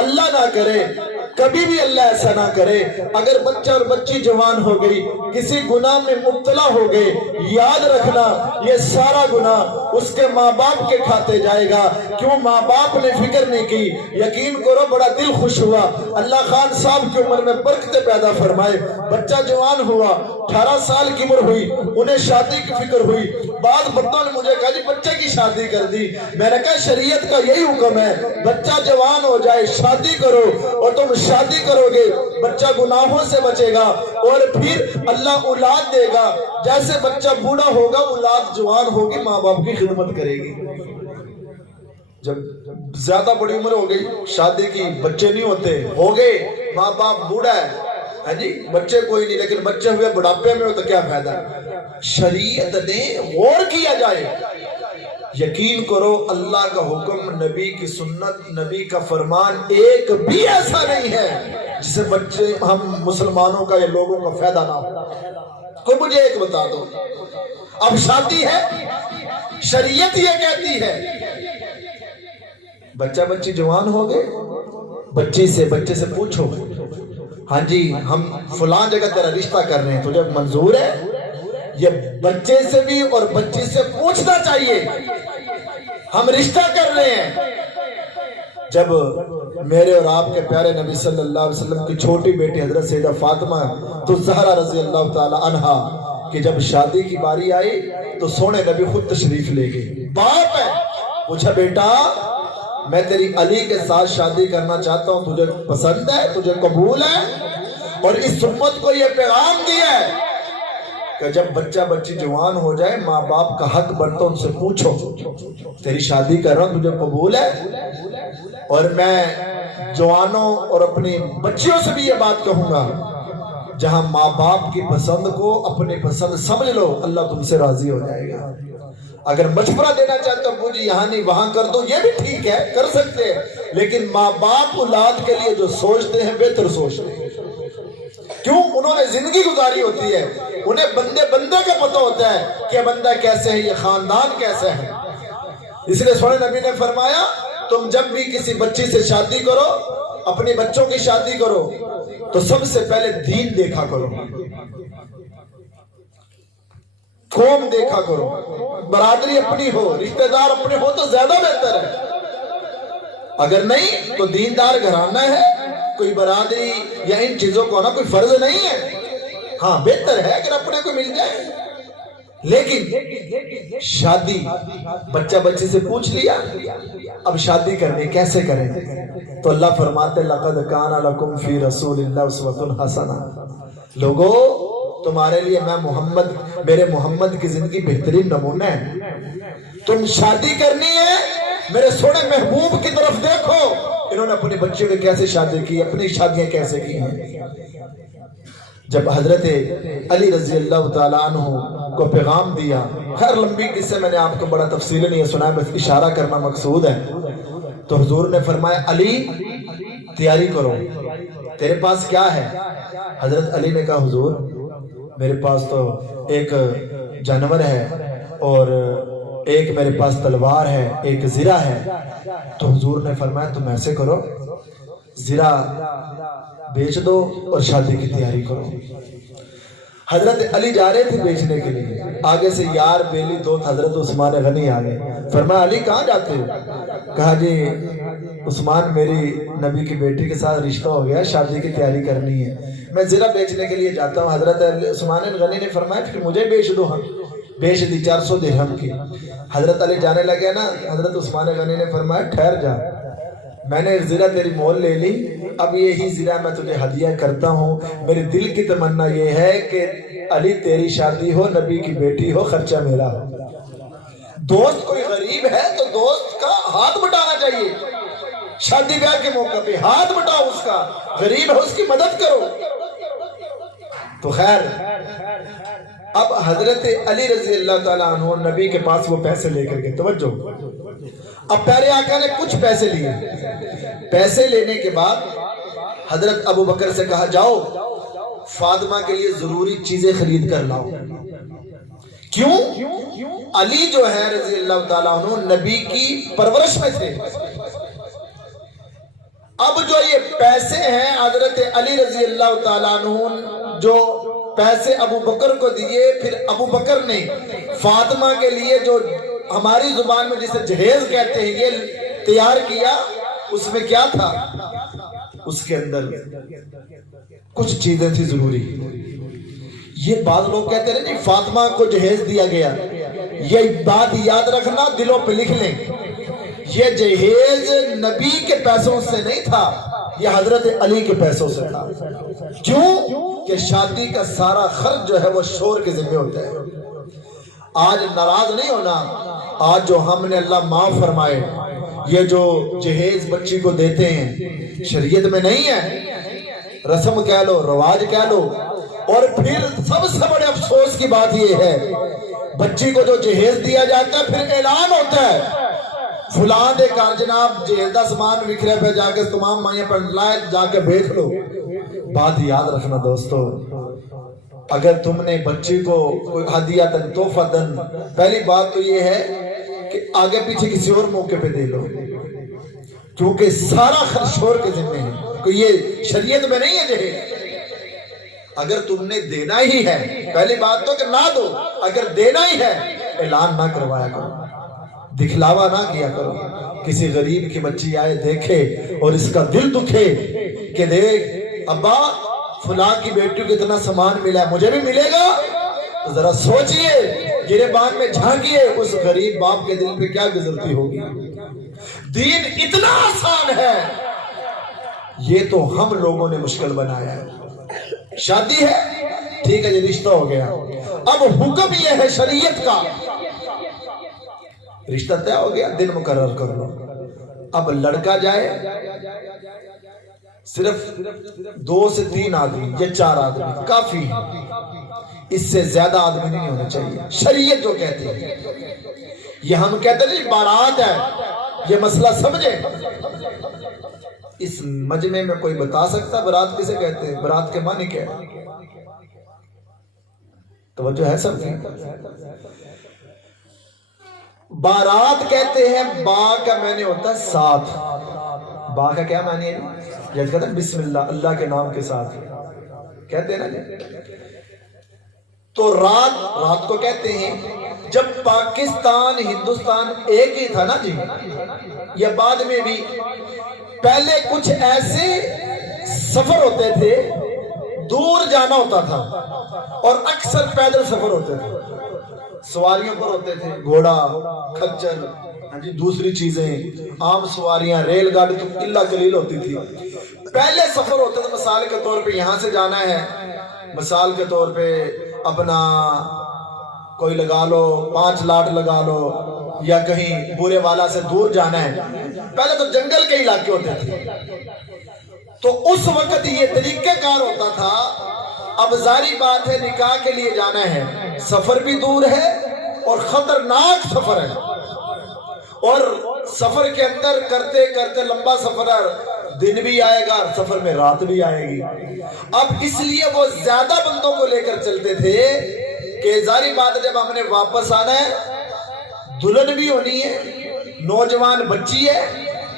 اللہ نہ کرے، کبھی بھی اللہ ایسا نہ کرے، اگر بچہ اور بچی جوان ہو گئی، کسی گناہ میں مبتلا ہو گئے، یاد رکھنا یہ سارا گناہ اس کے ماں باپ کے کھاتے جائے گا۔ کیوں ماں باپ نے فکر نہیں کی؟ یقین کرو بڑا دل خوش ہوا، اللہ خان صاحب کی عمر میں برکتیں پیدا فرمائے، بچہ جوان ہوا، 18 سال کی عمر ہوئی، انہیں شادی کی فکر ہوئی، بعض بندوں نے مجھے کہا جی بچے کی شادی کر دی۔ میں نے کہا شریعت کا یہی حکم ہے، بچہ جوان ہو جائے شادی کرو، اور تم شادی کرو گے بچہ گناہوں سے بچے گا، اور پھر اللہ اولاد دے گا۔ جیسے بچہ بوڑھا ہوگا اولاد جوان ہوگی، ماں باپ کی خدمت کرے گی۔ جب زیادہ بڑی عمر ہو گئی شادی کی، بچے نہیں ہوتے، ہو گئے، ماں باپ بوڑھا ہے جی، بچے کوئی نہیں، لیکن بچے ہوئے بڑھاپے میں ہو تو کیا فائدہ؟ شریعت نے غور کیا جائے۔ یقین کرو اللہ کا حکم، نبی کی سنت، نبی کا فرمان ایک بھی ایسا نہیں ہے جسے بچے ہم مسلمانوں کا یا لوگوں کا فائدہ نہ ہو۔ کوئی مجھے ایک بتا دو، اب شادی ہے، شریعت یہ کہتی ہے، بچہ بچی جوان ہو گئے، بچے سے پوچھو، ہاں جی ہم فلاں جگہ تیرا رشتہ کر رہے ہیں، تجھے منظور ہے؟ یہ بچے سے بھی اور بچی سے پوچھنا چاہیے، ہم رشتہ کر رہے ہیں۔ جب میرے اور آپ کے پیارے نبی صلی اللہ علیہ وسلم کی چھوٹی بیٹی حضرت سیدہ فاطمہ تو زہرا رضی اللہ تعالی عنہا کہ جب شادی کی باری آئی تو سونے نبی خود تشریف لے گئے، باپ ہے، پوچھا بیٹا میں تیری علی کے ساتھ شادی کرنا چاہتا ہوں، تجھے پسند ہے، تجھے قبول ہے؟ اور اس امت کو یہ پیغام دیا ہے کہ جب بچہ بچی جوان ہو جائے ماں باپ کا حق بنتا، ان سے پوچھو تیری شادی کر رہا ہوں، تجھے قبول ہے؟ اور میں جوانوں اور اپنی بچیوں سے بھی یہ بات کہوں گا، جہاں ماں باپ کی پسند کو اپنی پسند سمجھ لو، اللہ تم سے راضی ہو جائے گا۔ اگر مشورہ دینا چاہتے ہو مجھے یہاں نہیں وہاں کر دو، یہ بھی ٹھیک ہے، کر سکتے ہیں، لیکن ماں باپ اولاد کے لیے جو سوچتے ہیں بہتر سوچتے ہیں۔ کیوں؟ انہوں نے زندگی گزاری ہوتی ہے، انہیں بندے کا پتہ ہوتا ہے کہ بندہ کیسے ہے، یہ خاندان کیسے ہے۔ اس لیے سونے نبی نے فرمایا تم جب بھی کسی بچی سے شادی کرو، اپنی بچوں کی شادی کرو تو سب سے پہلے دین دیکھا کرو، قوم دیکھا کرو، برادری اپنی ہو، رشتہ دار اپنے ہو تو زیادہ بہتر ہے۔ اگر نہیں تو دیندار گھرانہ ہے، کوئی برادری یا ان چیزوں کو ہونا کوئی فرض نہیں ہے، ہاں بہتر ہے اگر اپنے کو مل جائے۔ لیکن شادی بچہ بچی سے پوچھ لیا، اب شادی کرنی کیسے کریں؟ تو اللہ فرماتے لقد کان لکم فی رسول اللہ اسوۃ حسنہ، لوگو تمہارے لیے میں محمد، میرے محمد کی زندگی بہترین نمونہ ہے۔ تم شادی کرنی ہے میرے سونے محبوب کی طرف دیکھو، انہوں نے اپنی بچیوں کی کیسے شادی کی، اپنی شادیاں کیسے کی ہیں۔ جب حضرت علی رضی اللہ تعالیٰ عنہ کو پیغام دیا، خیر لمبی قصے میں نے آپ کو بڑا تفصیل نہیں سنایا، بس اشارہ کرنا مقصود ہے، تو حضور نے فرمایا علی تیاری کرو، تیرے پاس کیا ہے؟ حضرت علی نے کہا حضور میرے پاس تو ایک جانور ہے اور ایک میرے پاس تلوار ہے، ایک زرہ ہے۔ تو حضور نے فرمایا تم ایسے کرو، زرہ بیچ دو اور شادی کی تیاری کرو۔ حضرت علی جا رہے تھے بیچنے کے لیے، آگے سے یار بیلی دوست حضرت عثمان غنی آگئے، فرمایا علی کہاں جاتے ہو؟ کہا جی عثمان میری نبی کی بیٹی کے ساتھ رشتہ ہو گیا، شادی کی تیاری کرنی ہے، میں زرہ بیچنے کے لیے جاتا ہوں۔ حضرت عثمان غنی نے فرمایا پھر مجھے بیچ دو، ہم بیچ دی 400 درہم کی۔ حضرت علی جانے لگے نا، حضرت عثمان غنی نے فرمایا ٹھہر جا، میں نے زرہ تیری مول لے لی، اب یہی زرہ میں تجھے ہدیہ کرتا ہوں، میرے دل کی تمنا یہ ہے کہ علی تیری شادی ہو، نبی کی بیٹی ہو، خرچہ میرا ہو۔ دوست کوئی غریب ہے تو دوست کا ہاتھ بٹانا چاہیے، شادی بیاہ کے موقع پہ ہاتھ بٹاؤ، اس کا غریب ہے اس کی مدد کرو۔ تو خیر اب حضرت علی رضی اللہ تعالیٰ عنہ نبی کے پاس وہ پیسے لے کر کے، توجہ، اب پیارے آقا نے کچھ پیسے لیے، پیسے لینے کے بعد حضرت ابو بکر سے کہا جاؤ فاطمہ کے لیے ضروری چیزیں خرید کر لاؤ۔ کیوں؟ علی جو ہے رضی اللہ تعالیٰ عنہ نبی کی پرورش میں تھے، اب جو یہ پیسے ہیں حضرت علی رضی اللہ تعالیٰ عنہ جو پیسے ابو بکر کو دیے، پھر ابو بکر نے فاطمہ کے لیے جو ہماری زبان میں جسے جہیز کہتے ہیں یہ تیار کیا، اس میں کیا تھا؟ اس کے اندر کچھ چیزیں تھی ضروری۔ یہ بعض لوگ کہتے ہیں نہیں فاطمہ کو جہیز دیا گیا، یہ بات یاد رکھنا، دلوں پہ لکھ لیں، یہ جہیز نبی کے پیسوں سے نہیں تھا، یہ حضرت علی کے پیسوں سے تھا۔ کیوں کہ شادی کا سارا خرچ جو ہے وہ شور کے ذمہ ہوتا ہے۔ آج ناراض نہیں ہونا، آج جو ہم نے اللہ معاف فرمائے یہ جو جہیز بچی کو دیتے ہیں شریعت میں نہیں ہے، رسم کہہ لو، رواج کہہ لو۔ اور پھر سب سے بڑے افسوس کی بات یہ ہے بچی کو جو جہیز دیا جاتا ہے پھر اعلان ہوتا ہے فلاں دے کار جناب جہیز دا سامان وکھرے پہ جا کے تمام مائیں پر لائے جا کے بھیج لو۔ بات یاد رکھنا دوستو، اگر تم نے بچی کو کوئی ہدیہ تحفہ دن، پہلی بات تو یہ ہے کہ آگے پیچھے کسی اور موقع پہ دے لو، کیونکہ سارا خرچ شور کے ذمہ ہے، کہ یہ شریعت میں نہیں ہے جہیز۔ اگر تم نے دینا ہی ہے، پہلی بات تو کہ نہ دو، اگر دینا ہی ہے اعلان نہ کروایا کرو، دکھلاوا نہ کیا کرو۔ کسی غریب کی بچی آئے دیکھے اور اس کا دل دکھے کہ دیکھ ابا فلاں کی بیٹی کو اتنا سامان ملا ہے، مجھے بھی ملے گا، تو ذرا سوچئے، گریبان میں جھانکیے اس غریب باپ کے دل پہ کیا گزرتی ہوگی۔ دین اتنا آسان ہے، یہ تو ہم لوگوں نے مشکل بنایا ہے۔ شادی ہے ٹھیک ہے، یہ رشتہ ہو گیا، اب حکم یہ ہے شریعت کا، رشتہ طے ہو گیا، دن مقرر کر لو۔ اب لڑکا جائے، صرف 2 سے 3 آدمی یا 4 آدمی کافی ہے، اس سے زیادہ آدمی نہیں ہونے چاہیے۔ شریعت جو کہتی ہے، یہ ہم کہتے ہیں بارات ہے، یہ مسئلہ سمجھے۔ اس مجمع میں کوئی بتا سکتا برات کسے کہتے ہیں؟ برات کے معنی کیا ہے؟ توجہ ہے سب کی؟ بارات کہتے ہیں، با کا معنی ہوتا ہے ساتھ۔ با کا کیا معنی ہے؟ جیسے کہتے ہیں بسم اللہ، اللہ کے نام کے ساتھ کہتے ہیں نا جی۔ تو رات کو کہتے ہیں جب پاکستان ہندوستان ایک ہی تھا نا جی، یا بعد میں بھی، پہلے کچھ ایسے سفر ہوتے تھے، دور جانا ہوتا تھا اور اکثر پیدل سفر ہوتے تھے، سواریوں پر ہوتے تھے، گھوڑا، کھچر، دوسری چیزیں، عام سواریاں، ریل گاڑی تو اللہ قلیل ہوتی تھی۔ پہلے سفر ہوتے تھے، مثال کے طور پہ یہاں سے جانا ہے، مثال کے طور پہ اپنا کوئی لگا لو 5 لاٹ لگا لو، یا کہیں بورے والا سے دور جانا ہے، پہلے تو جنگل کے علاقے ہوتے تھے، تو اس وقت یہ طریقہ کار ہوتا تھا۔ اب ظاہری بات ہے نکاح کے لیے جانا ہے، سفر بھی دور ہے اور خطرناک سفر ہے، اور سفر کے اندر کرتے کرتے لمبا سفر ہے، دن بھی آئے گا، سفر میں رات بھی آئے گی۔ اب اس لیے وہ زیادہ بندوں کو لے کر چلتے تھے کہ ظاہری بات ہے جب ہم نے واپس آنا ہے، دلہن بھی ہونی ہے، نوجوان بچی ہے،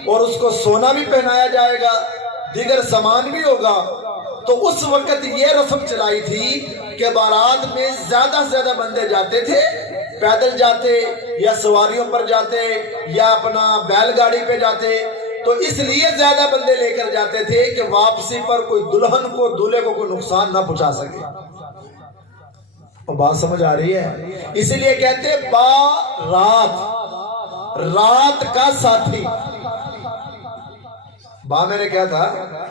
اور اس کو سونا بھی پہنایا جائے گا، دیگر سامان بھی ہوگا، تو اس وقت یہ رسم چلائی تھی کہ بارات میں زیادہ سے زیادہ بندے جاتے تھے، پیدل جاتے یا سواریوں پر جاتے یا اپنا بیل گاڑی پہ جاتے، تو اس لیے زیادہ بندے لے کر جاتے تھے کہ واپسی پر کوئی دلہن کو دولہے کو کوئی نقصان نہ پہنچا سکے۔ اور بات سمجھ آ رہی ہے؟ اس لیے کہتے ہیں بارات، رات کا ساتھی۔ با میں نے کیا تھا؟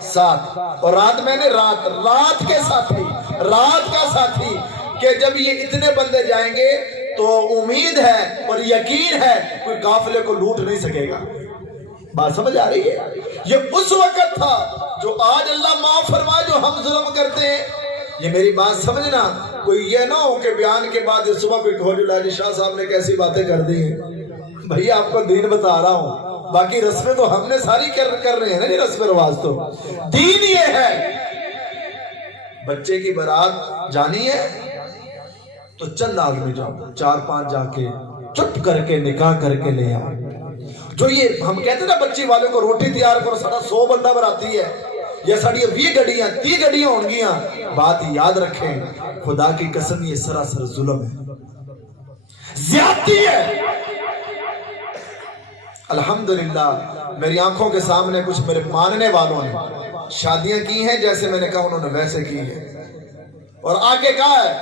ساتھ، اور رات میں نے رات کے ساتھی، رات کا ساتھی، کہ جب یہ اتنے بندے جائیں گے تو امید ہے اور یقین ہے کوئی قافلے کو لوٹ نہیں سکے گا۔ بات سمجھ آ رہی ہے؟ یہ اس وقت تھا جو آج اللہ معاف فرمائے جو ہم ظلم کرتے ہیں۔ یہ میری بات سمجھنا، کوئی یہ نہ ہو کہ بیان کے بعد صبح کوئی کھوجو لاجی شاہ صاحب نے کیسی باتیں کر دی ہیں۔ بھئی آپ کو دین بتا رہا ہوں، باقی رسمیں تو ہم نے ساری کر رہے ہیں نا، نہیں رسم رواج تو دین یہ ہے۔ بچے کی بارات جانی ہے تو چند آدمی جاؤ، 4-5 جا کے چپ کر کے نکاح کر کے لے آؤ، جو یہ ہم کہتے ہیں نا بچی والوں کو روٹی تیار کرو ساڑھا 100 بندہ براتی ہے یا ساڑھی 20 گڑیاں 30 گڑیاں ہونگیاں، بات یاد رکھیں خدا کی قسم یہ سراسر ظلم ہے، زیادتی ہے۔ الحمدللہ میری آنکھوں کے سامنے کچھ میرے ماننے والوں نے شادیاں کی ہیں جیسے میں نے کہا انہوں نے ویسے کی ہے، اور آگے کہا ہے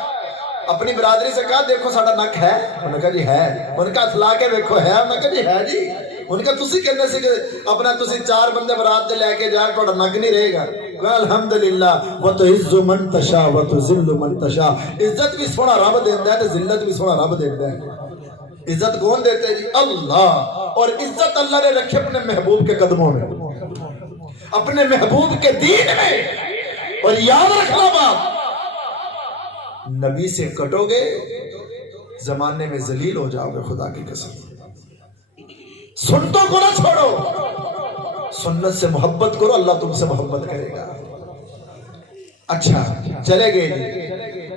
اپنی برادری سے کہا دیکھو ساڑھا نک ہے، انہوں نے کہا جی ہے، انہوں نے کہا اطلاع کے دیکھو ہے، انہوں نے کہا جی ہے جی، انہوں نے کہا تسی کہنے سے کہ اپنا تسی 4 بندے برات دے لے کے جائے توڑا نک نہیں رہے گا، الحمدللہ وَتُعِزُّ مَن تَشَاءُ وَتُذِلُّ مَن تَشَاءُ، عزت بھی سونا رب دیندہ ہے تو ذلت بھی سونا رب دیندہ ہے۔ عزت کون دیتے ہیں جی؟ اللہ، اور عزت اللہ نے رکھے اپنے محبوب کے قدموں میں، اپنے محبوب کے دین میں، اور یاد رکھنا بات نبی سے کٹو گے زمانے میں ذلیل ہو جاؤ گے، خدا کی قسم۔ سنتوں کو نہ چھوڑو، سنت سے محبت کرو، اللہ تم سے محبت کرے گا۔ اچھا چلے گئے جی،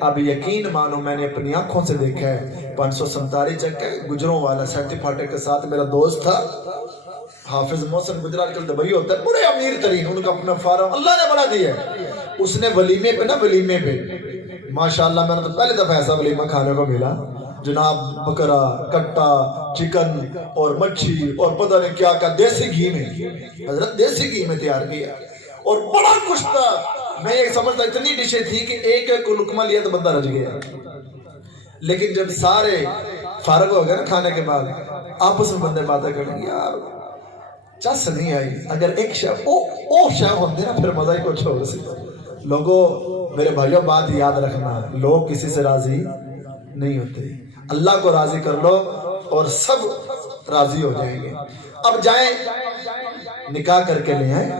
اب یقین مانو میں نے اپنی آنکھوں سے دیکھا ہے 547 چکے گجروں والا سیٹی پھاٹے کے ساتھ میرا دوست تھا حافظ محسن گجرات کل دبئی ہوتا ہے، بڑے امیر ترین، ان کا اپنا فارم اللہ نے بڑا دیا ہے، اس نے ولیمے پہ نا ولیمے پہ ماشاءاللہ میں نے تو پہلے دفعہ ایسا ولیمہ کھانے کو ملا، جناب بکرا کٹا چکن اور مچھی اور پتہ نہیں کیا کیا دیسی گھی میں، حضرت دیسی گھی میں تیار کیا اور بڑا کچھ تھا۔ میں یہ سمجھتا اتنی ڈشیں تھی کہ ایک کو لقمہ لیا تو بندہ رج گیا، لیکن جب سارے فارغ ہو گئے نا کھانے کے بعد آپس میں بندے باتیں کریں گے یار چس نہیں آئی، اگر ایک شیف او شیف ہوتے نا پھر مزہ ہی کچھ ہو سی۔ لوگوں میرے بھائیوں بات یاد رکھنا، لوگ کسی سے راضی نہیں ہوتے، اللہ کو راضی کر لو اور سب راضی ہو جائیں گے۔ اب جائیں نکاح کر کے لے آئیں،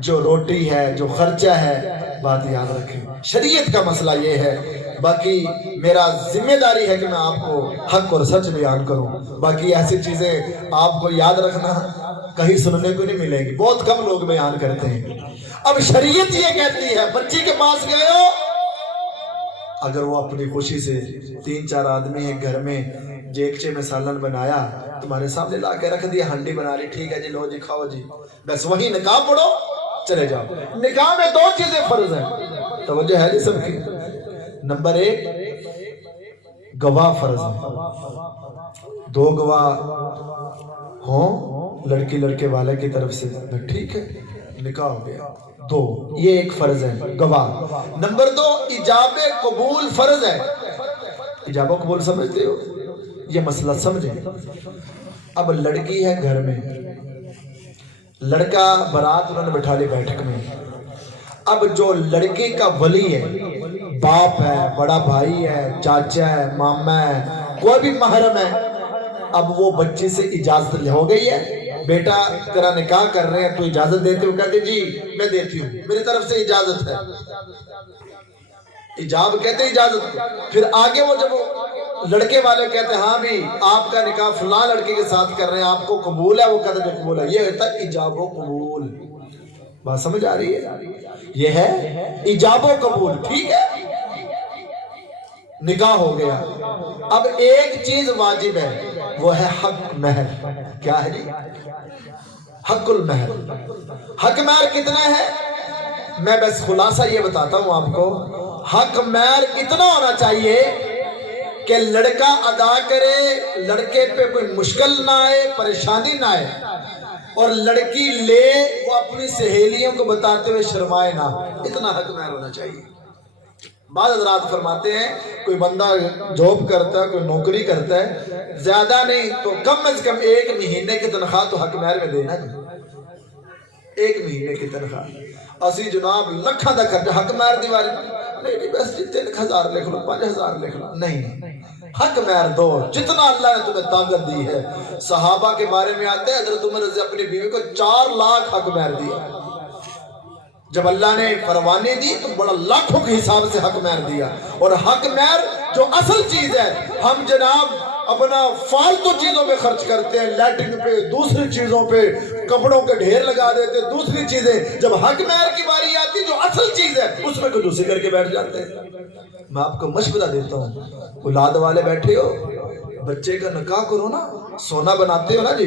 جو روٹی ہے جو خرچہ ہے بات یاد رکھیں، شریعت کا مسئلہ یہ ہے، باقی میرا ذمہ داری ہے کہ میں آپ کو حق اور سچ بیان کروں، باقی ایسی چیزیں آپ کو یاد رکھنا کہیں سننے کو نہیں ملے گی، بہت کم لوگ بیان کرتے ہیں۔ اب شریعت یہ کہتی ہے بچی کے پاس گئے ہو، اگر وہ اپنی خوشی سے 3-4 آدمی ایک گھر میں جیکچے میں سالن بنایا تمہارے سامنے لا کے رکھ دیا، ہنڈی بنا لی، ٹھیک ہے جی لو جی کھاؤ جی، بس وہی نکاح پڑھو چلے جاؤ۔ نکاح میں 2 چیزیں فرض ہیں، توجہ ہے جی سب کی۔ نمبر 1 گواہ فرض ہے، 2 گواہ ہوں لڑکی لڑکے والے کی طرف سے، ٹھیک ہے نکاح ہو گیا، 2 یہ ایک فرض ہے گواہ۔ نمبر 2 ایجاب قبول فرض ہے، ایجاب قبول سمجھتے ہو؟ یہ مسئلہ سمجھیں۔ اب لڑکی ہے گھر میں، لڑکا برات انہوں نے بٹھا لی بیٹھک میں، اب جو لڑکی کا ولی ہے، باپ ہے، بڑا بھائی ہے، چاچا ہے، ماما ہے، کوئی بھی محرم ہے، اب وہ بچے سے اجازت ہو گئی ہے، بیٹا تیرا نکاح کر رہے ہیں تو اجازت دیتے ہو؟ کہتے جی میں دیتی ہوں، میری طرف سے اجازت ہے، ایجاب کہتے اجازت۔ پھر آگے وہ جب لڑکے والے کہتے ہاں بھی آپ کا نکاح فلاں لڑکی کے ساتھ کر رہے ہیں، آپ کو قبول ہے؟ وہ کہتے جو قبول ہے، یہ ہوتا ہے ایجاب و قبول۔ بات سمجھ آ رہی ہے؟ یہ ہے ایجاب و قبول، ٹھیک ہے نکاح ہو گیا۔ اب ایک چیز واجب ہے، وہ ہے حق مہر۔ کیا ہے جی؟ حق المہر۔ حق مہر کتنا ہے؟ میں بس خلاصہ یہ بتاتا ہوں آپ کو، حق مہر اتنا ہونا چاہیے کہ لڑکا ادا کرے، لڑکے پہ کوئی مشکل نہ آئے، پریشانی نہ آئے، اور لڑکی لے وہ اپنی سہیلیوں کو بتاتے ہوئے شرمائے نہ، اتنا حق مہر ہونا چاہیے۔ بعض حضرات فرماتے ہیں کوئی بندہ جاب کرتا ہے، کوئی نوکری کرتا ہے، زیادہ نہیں تو کم از کم 1 مہینے کی تنخواہ تو حق مہر میں دینا ہے، 1 مہینے کی تنخواہ۔ اسی جناب لکھاں دا خرچہ حق مہر دیواری نہیں بس 3000 لکھ لو، 5000 لکھ لو، نہیں، حق مہر دو جتنا اللہ نے تمہیں طاقت دی ہے۔ صحابہ کے بارے میں آتے ہیں حضرت عمر رضی اپنی بیوی کو 4 لاکھ حق مہر دیا، جب اللہ نے پروانی دی تو بڑا لاکھوں کے حساب سے حق مہر دیا۔ اور حق مہر جو اصل چیز ہے، ہم جناب اپنا فالتو چیزوں پہ خرچ کرتے ہیں، لیٹرنگ پہ، دوسری چیزوں پہ، کپڑوں کے ڈھیر لگا دیتے، دوسری چیزیں، جب حق مہر کی باری آتی جو اصل چیز ہے اس میں کنجوسی کر کے بیٹھ جاتے ہیں۔ میں آپ کو مشورہ دیتا ہوں، اولاد والے بیٹھے ہو، بچے کا نکاح کرو نا، سونا بناتے ہو نا جی،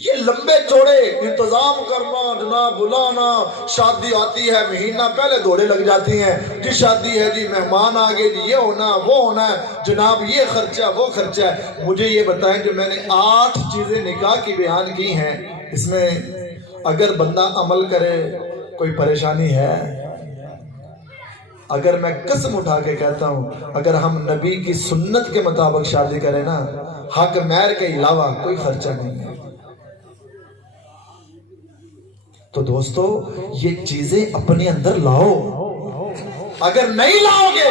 یہ لمبے چوڑے انتظام کرنا، جناب بلانا، شادی آتی ہے مہینہ پہلے دوڑے لگ جاتی ہیں، جی شادی ہے جی مہمان آگے جی یہ ہونا وہ ہونا ہے، جناب یہ خرچہ وہ خرچہ ہے۔ مجھے یہ بتائیں جو میں نے 8 چیزیں نکاح کی بیان کی ہیں، اس میں اگر بندہ عمل کرے کوئی پریشانی ہے؟ اگر میں قسم اٹھا کے کہتا ہوں اگر ہم نبی کی سنت کے مطابق شادی کریں نا، حق مہر کے علاوہ کوئی خرچہ نہیں ہے۔ تو دوستو یہ چیزیں اپنے اندر لاؤ، اگر نہیں لاؤ گے،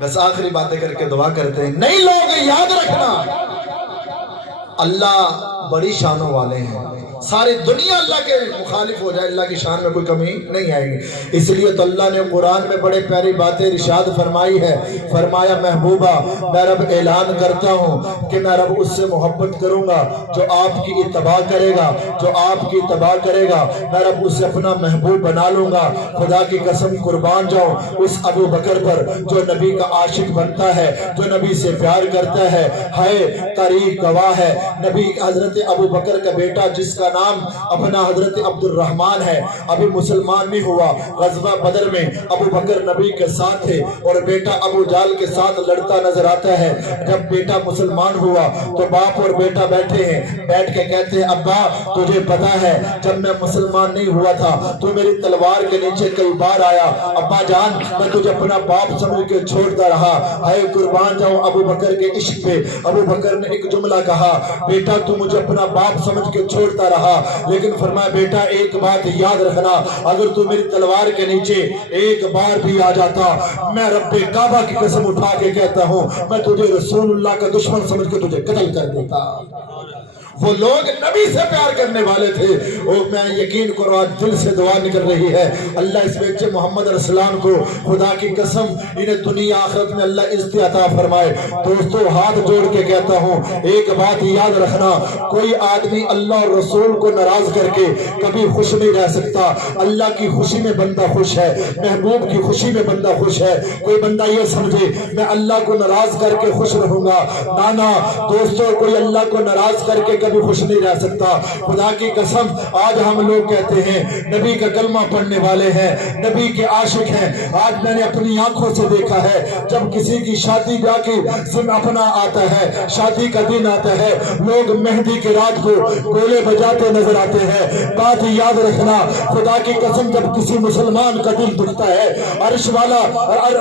بس آخری باتیں کر کے دعا کرتے ہیں، نہیں لاؤ گے یاد رکھنا اللہ بڑی شانوں والے ہیں، ساری دنیا اللہ کے مخالف ہو جائے اللہ کی شان میں کوئی کمی نہیں آئے گی۔ اس لیے تو اللہ نے قرآن میں بڑے پیاری باتیں ارشاد فرمائی ہے، فرمایا محبوبہ میں رب اعلان کرتا ہوں کہ میں رب اس سے محبت کروں گا جو آپ کی اتباع کرے گا، جو آپ کی اتباع کرے گا میں رب اسے اپنا محبوب بنا لوں گا۔ خدا کی قسم قربان جاؤں اس ابو بکر پر جو نبی کا عاشق بنتا ہے، جو نبی سے پیار کرتا ہے۔ ہائے تاریخ گواہ ہے، نبی حضرت ابو بکر کا بیٹا جس کا نام اپنا حضرت عبد الرحمن ہے، ابھی مسلمان نہیں ہوا، غزوہ بدر میں ابو بکر نبی کے ساتھ تھے اور بیٹا ابو جال کے ساتھ لڑتا نظر آتا ہے۔ جب بیٹا مسلمان ہوا تو باپ اور بیٹا بیٹھے ہیں، بیٹھ کے کہتے ہیں ابا تجھے پتا ہے جب میں مسلمان نہیں ہوا تھا تو میری تلوار کے نیچے کئی بار آیا، ابا جان میں تجھے اپنا باپ سمجھ کے چھوڑتا رہا۔ اے قربان جاؤں ابو بکر کے عشق پہ، ابو بکر نے ایک جملہ کہا، بیٹا تو مجھے اپنا باپ سمجھ کے چھوڑتا رہا لیکن فرمایا بیٹا ایک بات یاد رکھنا، اگر تو میری تلوار کے نیچے ایک بار بھی آ جاتا میں رب کعبہ کی قسم اٹھا کے کہتا ہوں میں تجھے رسول اللہ کا دشمن سمجھ کے تجھے قتل کر دیتا۔ وہ لوگ نبی سے پیار کرنے والے تھے، اور میں یقین کرو آج دل سے دعا نکل رہی ہے اللہ اس بچے محمد رسولان کو خدا کی قسم انہیں دنیا آخرت میں اللہ عزت عطا فرمائے۔ دوستو ہاتھ جوڑ کے کہتا ہوں ایک بات یاد رکھنا، کوئی آدمی اللہ اور رسول کو ناراض کر کے کبھی خوش نہیں رہ سکتا۔ اللہ کی خوشی میں بندہ خوش ہے، محبوب کی خوشی میں بندہ خوش ہے۔ کوئی بندہ یہ سمجھے میں اللہ کو ناراض کر کے خوش رہوں گا، نانا دوستو کوئی اللہ کو ناراض کر کے کبھی خوش نہیں رہ سکتا۔ خدا کی قسم آج ہم لوگ کہتے ہیں نبی کا کلمہ پڑھنے والے ہیں، نبی کے عاشق ہیں، آج میں نے اپنی آنکھوں سے دیکھا ہے جب کسی کی شادی بیاہ کی ذمہ اپنا آتا ہے، شادی کا دن آتا ہے، لوگ مہندی کی رات کو گولے بجاتے نظر آتے ہیں۔ بات یاد رکھنا خدا کی قسم جب کسی مسلمان کا دل دکھتا ہے عرش والا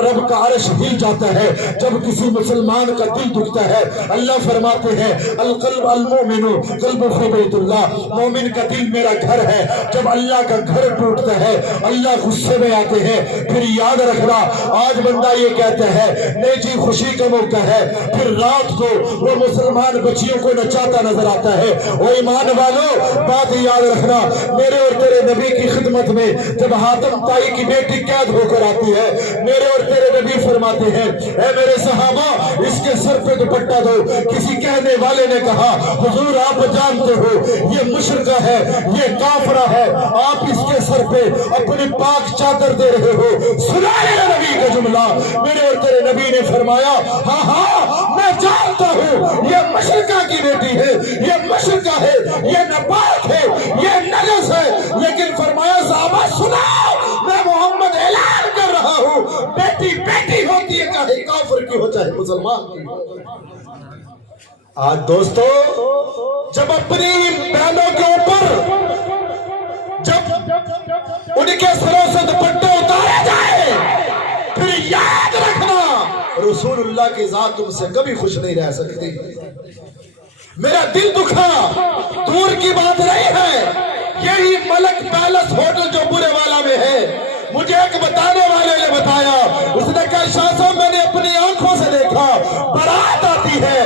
رب کا عرش ہل جاتا ہے، جب کسی مسلمان کا دل دکھتا ہے اللہ فرماتے ہیں القلب المؤمن قلب بیت اللہ، مومن کا دل میرا گھر ہے، جب اللہ کا گھر ٹوٹتا ہے اللہ غصے میں آتے ہیں۔ پھر یاد رکھنا آج بندہ یہ کہتا ہے نہیں جی خوشی کا موقع ہے، پھر رات کو وہ مسلمان بچیوں کو نچاتا نظر آتا ہے۔ وہ ایمان والو بات یاد رکھنا میرے اور تیرے نبی کی خدمت میں جب حاتم طائی کی بیٹی قید ہو کر آتی ہے، میرے اور تیرے نبی فرماتے ہیں اے میرے صحابہ اس کے سر پہ دوپٹہ دو۔ کسی کہنے والے نے کہا حضور آپ جانتے ہو یہ مشرکہ ہے، یہ کافرہ ہے، آپ اس کے سر پہ اپنی پاک چادر دے رہے ہو۔ سنا میرے نبی کا جملہ، میرے اور تیرے نبی نے فرمایا ہاں ہاں میں جانتا ہوں یہ مشرکہ کی بیٹی ہے، یہ مشرکہ ہے، یہ ناپاک ہے، یہ نجس ہے، لیکن فرمایا صحابہ سنا میں محمد اعلان کر رہا ہوں بیٹی بیٹی ہوتی ہے چاہے کافر کی ہو چاہے مسلمان کی ہو۔ آج دوستو جب اپنی بہنوں کے اوپر جب ان کے سروں سے دوپٹے اتارے جائے پھر یاد رکھنا رسول اللہ کی ذات تم سے کبھی خوش نہیں رہ سکتی۔ میرا دل دکھا دور کی بات نہیں ہے، یہی ملک پیلس ہوٹل جو برے والا میں ہے، مجھے ایک بتانے والے نے بتایا، اس نے کہا شاہ صاحب میں نے اپنی آنکھوں سے دیکھا بارات آتی ہے،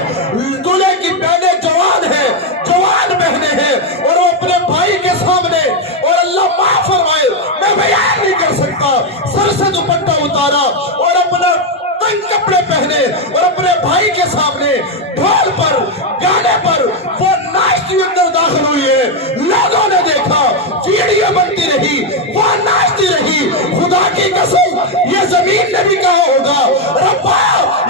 دلہے کی بہنیں جوان ہیں، جوان بہنیں ہیں، اور وہ اپنے بھائی کے سامنے، اور اللہ معاف فرمائے میں بیان نہیں کر سکتا، سر سے دوپٹہ اتارا اور اپنا تنگ کپڑے پہنے اور اپنے بھائی کے سامنے ڈھول پر گانے پر وہ ناچتی اندر داخل ہوئی ہے۔ لوگوں نے دیکھا، ویڈیو بنتی رہی، وہ ناچتی رہی۔ خدا کی قسم یہ زمین نے بھی کہا ہوگا ربا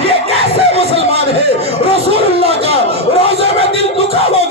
یہ کیسے مسلمان ہے، رسول اللہ کا روزے میں دل دکھا ہوگا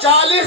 40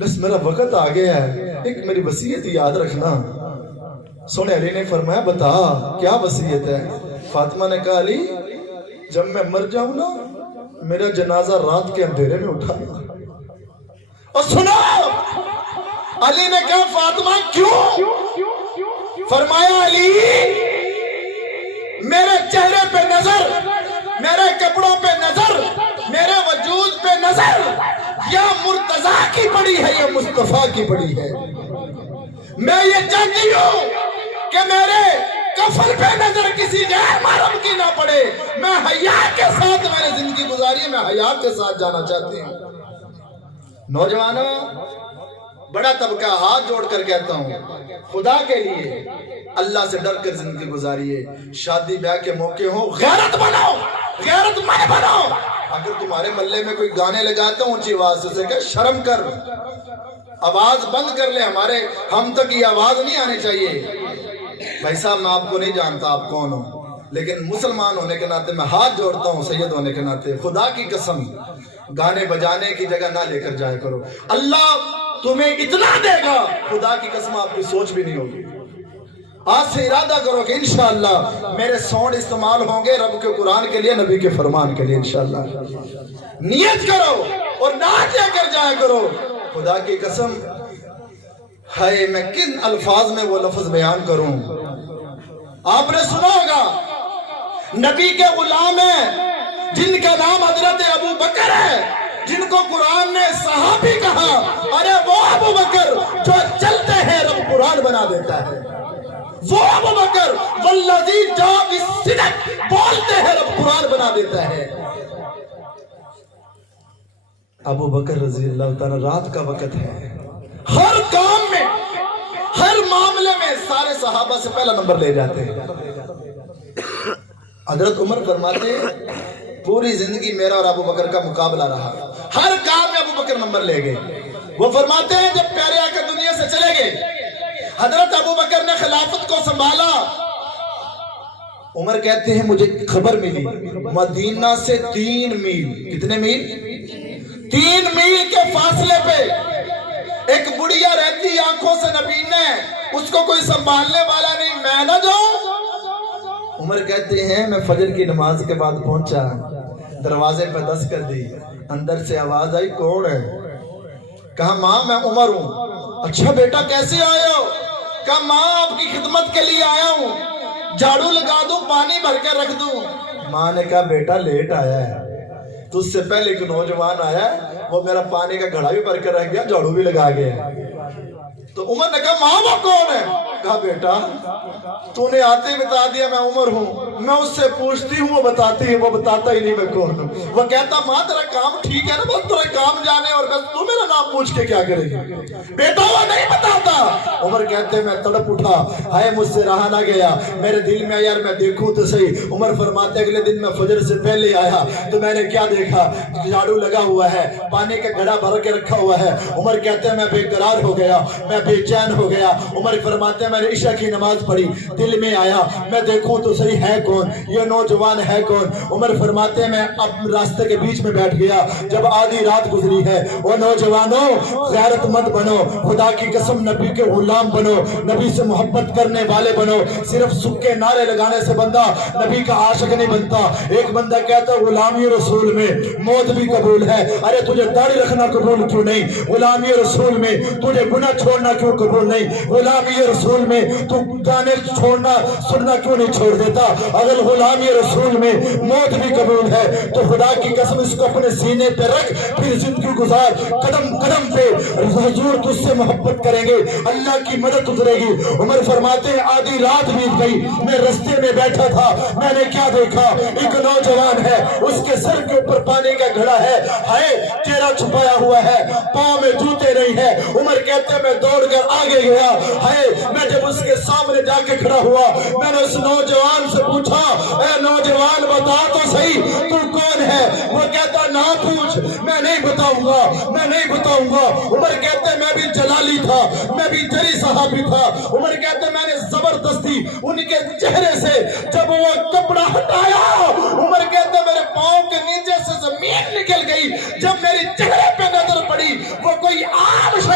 بس میرا وقت آ گیا ہے، ایک میری وصیت یاد رکھنا۔ سونے علی نے فرمایا بتا کیا وصیت ہے؟ فاطمہ نے کہا علی جب میں مر جاؤں نا میرا جنازہ رات کے اندھیرے میں اٹھانا۔ اور سنو علی نے کہا فاطمہ کیوں؟ فرمایا علی میرے چہرے پہ نظر، میرے کپڑوں پہ نظر، میرے وجود پہ نظر یا مرتضیٰ کی پڑی ہے یا مصطفیٰ کی پڑی ہے۔ میں یہ چاہتی ہوں کہ میرے کفن پہ نظر کسی غیر محرم کی نہ پڑے۔ میں حیا کے ساتھ میں نے زندگی گزاری ہے، میں حیا کے ساتھ جانا چاہتی ہوں۔ نوجوانوں بڑا طبقہ ہاتھ جوڑ کر کہتا ہوں خدا کے لیے اللہ سے ڈر کر زندگی گزاریے۔ شادی بیاہ کے موقع ہوں غیرت بناؤ، غیرت مند بناؤ۔ اگر تمہارے محلے میں کوئی گانے لگاتا ہوں اونچی آواز سے اسے کہ شرم کر، آواز بند کر لے، ہمارے ہم تک یہ آواز نہیں آنی چاہیے۔ بھائی صاحب میں آپ کو نہیں جانتا آپ کون ہو، لیکن مسلمان ہونے کے ناطے میں ہاتھ جوڑتا ہوں، سید ہونے کے ناطے خدا کی قسم گانے بجانے کی جگہ نہ لے کر جایا کرو۔ اللہ تمہیں اتنا دے گا خدا کی قسم آپ کی سوچ بھی نہیں ہوگی۔ آج سے ارادہ کرو کہ انشاءاللہ میرے ساؤنڈ استعمال ہوں گے رب کے قرآن کے لیے، نبی کے فرمان کے لیے انشاءاللہ۔ نیت کرو اور نعت لے کر جایا کرو۔ خدا کی قسم ہے میں کن الفاظ میں وہ لفظ بیان کروں۔ آپ نے سنا ہوگا نبی کے غلام ہیں جن کا نام حضرت ابو بکر ہے، جن کو قرآن نے صحابی کہا، ارے وہ ابو بکر جو چلتے ہیں رب قرآن بنا دیتا ہے، وہ ابو بکر والذی جاء بالصدق بولتے ہیں رب قرآن بنا دیتا ہے۔ ابو بکر رضی اللہ تعالیٰ رات کا وقت ہے، ہر کام میں ہر معاملے میں سارے صحابہ سے پہلا نمبر لے جاتے ہیں۔ حضرت عمر فرماتے ہیں پوری زندگی میرا اور ابو بکر کا مقابلہ رہا، ہر کام میں ابو بکر نمبر لے گئے۔ وہ فرماتے ہیں جب پیارے آقا دنیا سے چلے گئے حضرت ابو بکر نے خلافت کو سنبھالا۔ عمر کہتے ہیں مجھے خبر ملی مدینہ سے 3 میل، کتنے میل؟ 3 میل کے فاصلے پہ ایک بڑھیا رہتی آنکھوں سے نبینے، اس کو کوئی سنبھالنے والا نہیں، میں نہ جاؤں۔ عمر کہتے ہیں میں فجر کی نماز کے بعد پہنچا، دروازے پہ دست کر دی، اندر سے آواز آئی کون ہے؟ کہا ماں میں عمر ہوں۔ اچھا بیٹا کیسے آئے ہو؟ کہا ماں آپ کی خدمت کے لیے آیا ہوں، جھاڑو لگا دوں پانی بھر کے رکھ دوں۔ ماں نے کہا بیٹا لیٹ آیا ہے، تجھ سے پہلے ایک نوجوان آیا ہے، وہ میرا پانی کا گھڑا بھی بھر کے رکھ گیا، جھاڑو بھی لگا گیا۔ تو عمر نے کہا ماں وہ کون ہے؟ کہا بیٹا تو نے آتے بتا دیا میں عمر ہوں، میں اس سے پوچھتی ہوں وہ بتاتی ہے، وہ بتاتا ہی نہیں میں کون ہوں۔ وہ کہتا ماں تیرا کام ٹھیک ہے نا، بس تیرا کام جانے اور بس تو میرا نام پوچھ کے کیا کرے گی؟ بیٹا وہ نہیں بتاتا۔ عمر کہتے میں تڑپ اٹھا، ہائے مجھ سے رہا نہ گیا، میرے دل میں یار میں دیکھوں تو صحیح۔ عمر فرماتے اگلے دن میں فجر سے پہلے آیا تو میں نے کیا دیکھا، جھاڑو لگا ہوا ہے، پانی کا گھڑا بھر کے رکھا ہوا ہے۔ عمر کہتے ہیں میں بے قرار ہو گیا، میں بے چین ہو گیا۔ عمر فرماتے ہیں میں نے عشاء کی نماز پڑھی، دل میں آیا میں دیکھوں تو صحیح ہے کون، یہ نوجوان ہے کون۔ عمر فرماتے ہیں میں اب راستے کے بیچ میں بیٹھ گیا، جب آدھی رات گزری ہے۔ وہ نوجوانوں غیرت مند بنو، خدا کی قسم نبی کے غلام بنو، نبی سے محبت کرنے والے بنو۔ صرف سکے نعرے لگانے سے بندہ نبی کا عاشق نہیں بنتا۔ ایک بندہ کہتا غلامی رسول میں موت بھی قبول ہے، ارے تجھے داڑھی رکھنا قبول کیوں نہیں؟ غلامی رسول میں تجھے گناہ چھوڑنا کیوں قبول نہیں؟ غلامی رسول میں تو گانے چھوڑنا سننا کیوں نہیں چھوڑ دیتا؟ اگر غلامی رسول میں موت بھی قبول ہے تو خدا کی قسم اس کو اپنے سینے پہ رکھ، پھر زندگی گزار، قدم قدم پہ حضور تجھ سے محبت کریں گے، اللہ کی مدد اترے گی۔ عمر فرماتے ہیں آدھی رات بیت گئی، میں رستے میں بیٹھا تھا، میں نے کیا دیکھا، ایک نوجوان ہے، اس کے سر کے اوپر پانی کا گھڑا ہے، ہائے چہرہ چھپایا ہوا ہے، پاؤں میں جوتے نہیں ہے۔ عمر کہتے ہیں میں دوڑ کر آگے گیا، ہائے میں جب اس کے سامنے جا کے کھڑا ہوا، میں نے اس نوجوان سے پوچھا اے نوجوان بتا تو صحیح تو کون ہے؟ وہ کہتا نہ پوچھ، میں نہیں بتاؤں گا، میں نہیں بتاؤں گا۔ عمر کہتے ہیں میں بھی جلالی تھا، میں بھی جری صحابی تھا۔ عمر کہتے ہیں میں نے زبردستی ان کے چہرے سے جب وہ کپڑا ہٹایا، عمر کہتے ہیں میرے پاؤں کے نیچے سے زمین نکل گئی، جب میری چہرے پہ نظر پڑی وہ کوئی عام شخص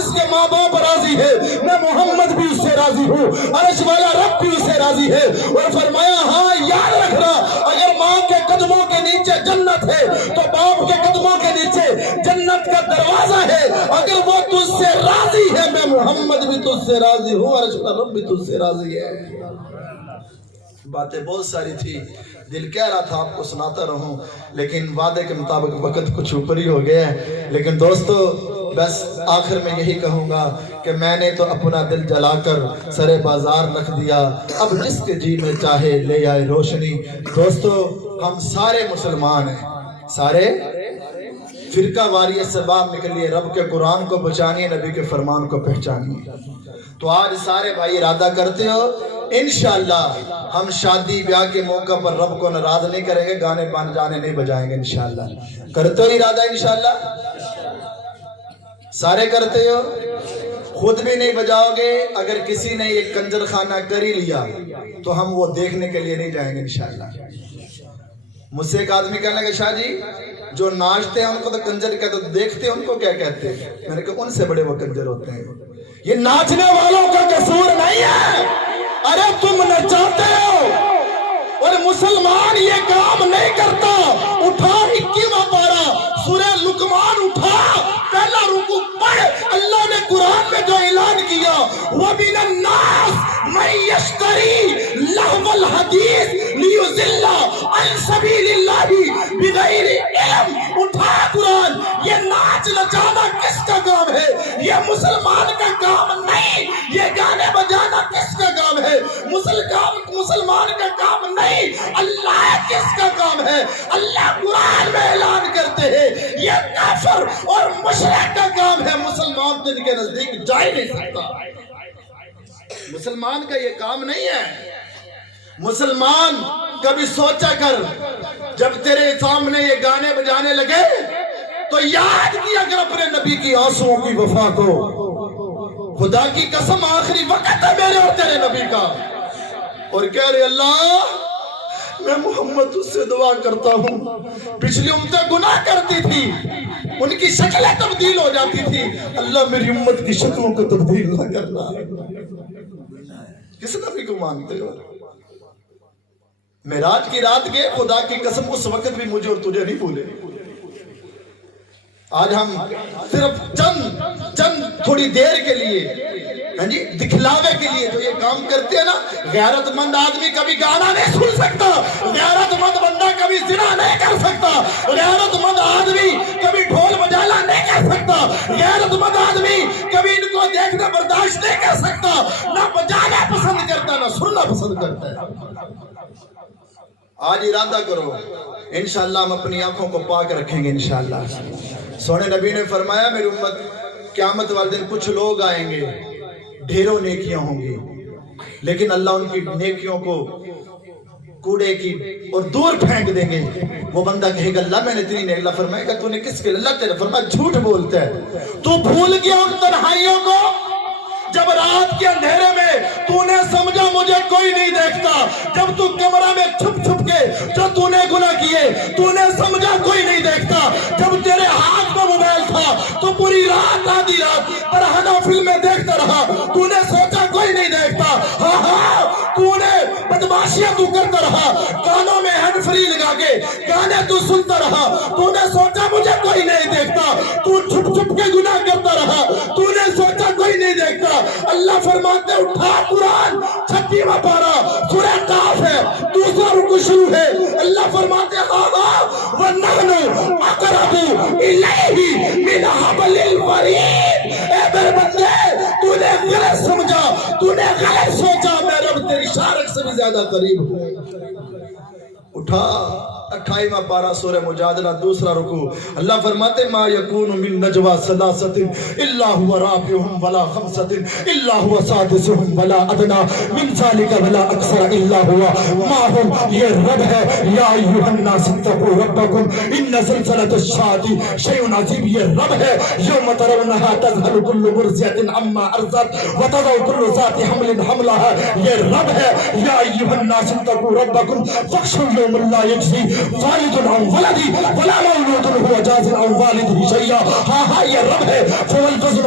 جس کے ماں باپ راضی ہے میں محمد بھی اس سے راضی ہوں، عرش والا رب بھی اس سے راضی ہے۔ اور فرمایا ہاں یاد رکھنا، اگر ماں کے قدموں کے نیچے جنت ہے تو باپ کے قدموں کے نیچے جنت کا دروازہ ہے۔ اگر وہ تجھ سے راضی ہے میں محمد بھی تجھ سے راضی ہوں، عرش والا رب بھی تجھ سے راضی ہے۔ باتیں بہت ساری تھی، دل کہہ رہا تھا آپ کو سناتا رہوں، لیکن وعدے کے مطابق وقت کچھ اوپر ہی ہو گیا ہے۔ لیکن دوستو بس آخر میں یہی کہوں گا کہ میں نے تو اپنا دل جلا کر سرے بازار رکھ دیا، اب جس کے جی میں چاہے لے آئے روشنی۔ دوستو ہم سارے مسلمان ہیں، سارے فرقہ واریت سے باہر نکلیے، رب کے قرآن کو بچانیے، نبی کے فرمان کو پہچانیے۔ تو آج سارے بھائی ارادہ کرتے ہو انشاءاللہ ہم شادی بیاہ کے موقع پر رب کو ناراض نہیں کریں گے، گانے جانے نہیں بجائیں گے انشاءاللہ۔ کرتے ہو ارادہ انشاءاللہ؟ سارے کرتے ہو؟ خود بھی نہیں بجاؤ گے، اگر کسی نے یہ کنجر خانہ کر ہی لیا تو ہم وہ دیکھنے کے لیے نہیں جائیں گے انشاءاللہ۔ مجھ سے ایک آدمی کہنے لگا شاہ جی جو ناچتے ہیں ان کو تو کنجر کہتے ہیں، دیکھتے ہیں ان کو کیا کہتے ہیں؟ میں نے کہا ان سے بڑے وہ کنجر ہوتے ہیں۔ یہ ناچنے والوں کا قصور نہیں ہے، ارے تم نچاتے ہو، اور مسلمان یہ کام نہیں کرتا۔ اٹھا 21واں پارہ سورہ لقمان اٹھا، پہلا رکوع پڑھ، اللہ نے قرآن میں جو اعلان کیا وَمِنَ النَّاسِ مَن يَشْتَرِي لَهْوَ الْحَدِيثِ لِيُضِلَّ عَن سَبِيلِ اللَّهِ بِغَيْرِ علم۔ اٹھا قرآن، یہ ناچ نچانا کس کا کام ہے؟ یہ مسلمان کا کام نہیں۔ یہ گانے بجانا کس کا کام ہے؟ مسلمان کا کام نہیں۔ اللہ کس کا کام ہے؟ اللہ قرآن میں اعلان کرتے ہیں یہ کافر اور مشرک کا کام ہے، مسلمان تو ان کے نزدیک جا ہی نہیں سکتا۔ مسلمان کا یہ کام نہیں ہے۔ مسلمان کبھی سوچا کر، جب تیرے سامنے یہ گانے بجانے لگے تو یاد کیا کر اپنے نبی کی آنسوؤں کی وفا کو۔ خدا کی قسم آخری وقت ہے میرے اور تیرے نبی کا، اور کہہ رہے اللہ میں محمد اس سے دعا کرتا ہوں، پچھلی امتیں گناہ کرتی تھی ان کی شکلیں تبدیل ہو جاتی تھی، اللہ میری امت کی شکلوں کو تبدیل نہ کرنا۔ کس نبی کو مانتے ہو؟ معراج کی رات گئے، خدا کی قسم اس وقت بھی مجھے اور تجھے نہیں بھولے۔ آج ہم صرف چند تھوڑی دیر کے لیے دکھلاوے کے لیے جو یہ کام کرتے ہیں نا، غیرت مند آدمی کبھی گانا نہیں سن سکتا، غیرت مند بندہ کبھی زنا نہیں کر سکتا، غیرت مند آدمی کبھی ڈھول بجانا نہیں کر سکتا، غیرت مند آدمی کبھی ان کو دیکھنا برداشت نہیں کر سکتا، نہ بجانا پسند کرتا نہ سننا پسند کرتا ہے۔ آج ارادہ کرو انشاءاللہ ہم اپنی آنکھوں کو پاک رکھیں گے انشاءاللہ۔ سونے نبی نے فرمایا میری امت قیامت والے دن کچھ لوگ آئیں گے، ڈھیروں نیکیاں ہوں گی، لیکن اللہ ان کی نیکیوں کو کوڑے کی اور دور پھینک دیں گے۔ وہ بندہ کہے گا اللہ میں نے تیری نیک، اللہ فرمائے گا تو نے کس کے؟ اللہ تیرے فرمایا جھوٹ بولتا ہے، تو بھول گیا ان تنہائیوں کو جب رات کے اندھیرے میں تو نے سمجھا مجھے کوئی نہیں دیکھتا، جب تو کمرہ میں چھپ چھپ کے جو تو نے گناہ کیے تو نے سمجھا کوئی نہیں دیکھتا، جب تیرے ہاتھ میں موبائل تھا تو پوری رات آدھی رات برہنہ فلمیں دیکھتا رہا، تو نے سوچا کوئی نہیں دیکھتا، ہاں تو نے بدماشیاں تو کرتا رہا، کانوں میں ہینڈ فری لگا کے گانے تو سنتا رہا، تو نے سوچا مجھے کوئی نہیں دیکھتا، تو چھپ چھپ کے گناہ کرتا رہا، تو نے سوچا کوئی نہیں دیکھتا۔ اللہ فرماتے اٹھا قرآن 36واں پارہ سورہ قاف ہے، دوسرا رکوع شروع ہے، اللہ فرماتے وَنَحْنُ أَقْرَبُ إِلَيْهِ مِنْ حَبْلِ الْوَرِيدِ۔ اے میرے بندے تو نے غلط سمجھا، تو نے غلط سوچا، میں رب تیری شارک سے بھی زیادہ قریب ہوں۔ اٹھا 28واں پارہ سورہ مجادلہ دوسرا رکوع، اللہ فرماتے ما یکون من نجوا ثلاثۃ الا هو رابعهم ولا خمسۃ الا هو سادسهم ولا ادنى من ذلك ولا اکثر الا هو معهم۔ یہ رب ہے، یا ایھا الناس اتقوا ربکم ان زلزلۃ الساعۃ شیء عظیم۔ یہ رب ہے، یوم ترونها تذهل كل مرضعۃ عما ارضعت وتضع كل ذات حمل حملها۔ یہ رب ہے، یا ایھا الناس اتقوا ربکم واخشوا یوما لا یجزی والد عن ولدی ولا مولود هو جاز عن والده شیئا۔ ہاں یہ رب ہے، فوالوزن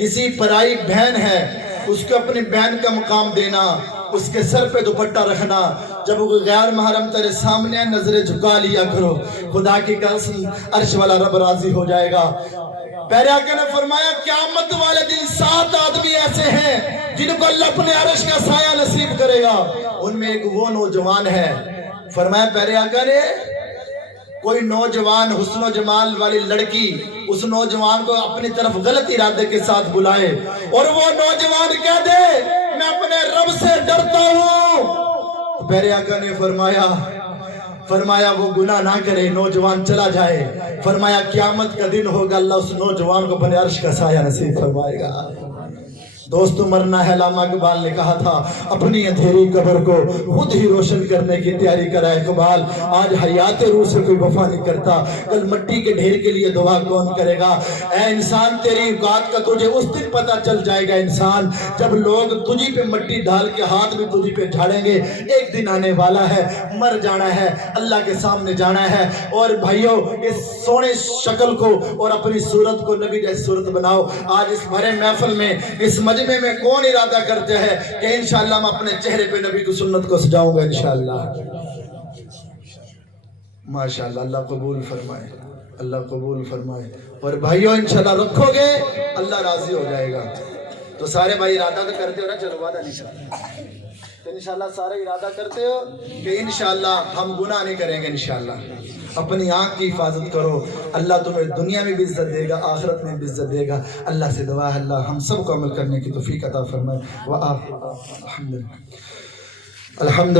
کسی پرائی بہن ہے اس کو اپنی بہن کا مقام دینا، اس کے سر پہ دوپٹہ رکھنا، جب وہ غیر محرم تیرے سامنے نظریں جھکا لیا کرو، خدا کی قسم عرش والا رب راضی ہو جائے گا۔ پیارے آقا نے فرمایا قیامت والے دن 7 آدمی ایسے ہیں جن کو اللہ اپنے عرش کا سایہ نصیب کرے گا، ان میں ایک وہ نوجوان ہے۔ فرمایا پیارے آقا نے کوئی نوجوان حسن و جمال والی لڑکی اس نوجوان کو اپنی طرف غلط ارادے کے ساتھ بلائے اور وہ نوجوان کہہ دے میں اپنے رب سے ڈرتا ہوں، پیارے آقا نے فرمایا وہ گناہ نہ کرے، نوجوان چلا جائے۔ فرمایا قیامت کا دن ہوگا، اللہ اس نوجوان کو اپنے عرش کا سایہ نصیب فرمائے گا۔ دوستو مرنا ہے، علامہ اقبال نے کہا تھا اپنی اندھیری قبر کو خود ہی روشن کرنے کی تیاری کرا ہے اقبال۔ آج حیات روح سے کوئی وفا نہیں کرتا، کل مٹی کے ڈھیر کے لیے دعا کون کرے گا؟ اے انسان تیری اوقات کا تجھے اس دن پتہ چل جائے گا انسان، جب لوگ تجھی پہ مٹی ڈال کے ہاتھ میں تجھی پہ جھاڑیں گے۔ ایک دن آنے والا ہے، مر جانا ہے، اللہ کے سامنے جانا ہے۔ اور بھائیو اس سونے شکل کو اور اپنی صورت کو نبی جیسی صورت بناؤ۔ آج اس بھرے محفل میں اس مجمع میں کون ارادہ کرتے ہیں کہ انشاءاللہ میں اپنے چہرے پہ نبی کی سنت کو سجاؤں گا انشاءاللہ؟ ماشاءاللہ، اللہ قبول فرمائے، اللہ قبول فرمائے۔ اور بھائیو انشاءاللہ رکھو گے اللہ راضی ہو جائے گا۔ تو سارے بھائی ارادہ تو کرتے ہو نا، چلو وعدہ نہیں تو انشاءاللہ سارے ارادہ کرتے ہو کہ انشاءاللہ ہم گناہ نہیں کریں گے انشاءاللہ۔ اپنی آنکھ کی حفاظت کرو، اللہ تمہیں دنیا میں بھی عزت دے گا، آخرت میں بھی عزت دے گا۔ اللہ سے دعا ہے اللہ ہم سب کو عمل کرنے کی توفیق عطا فرمائے۔ الحمد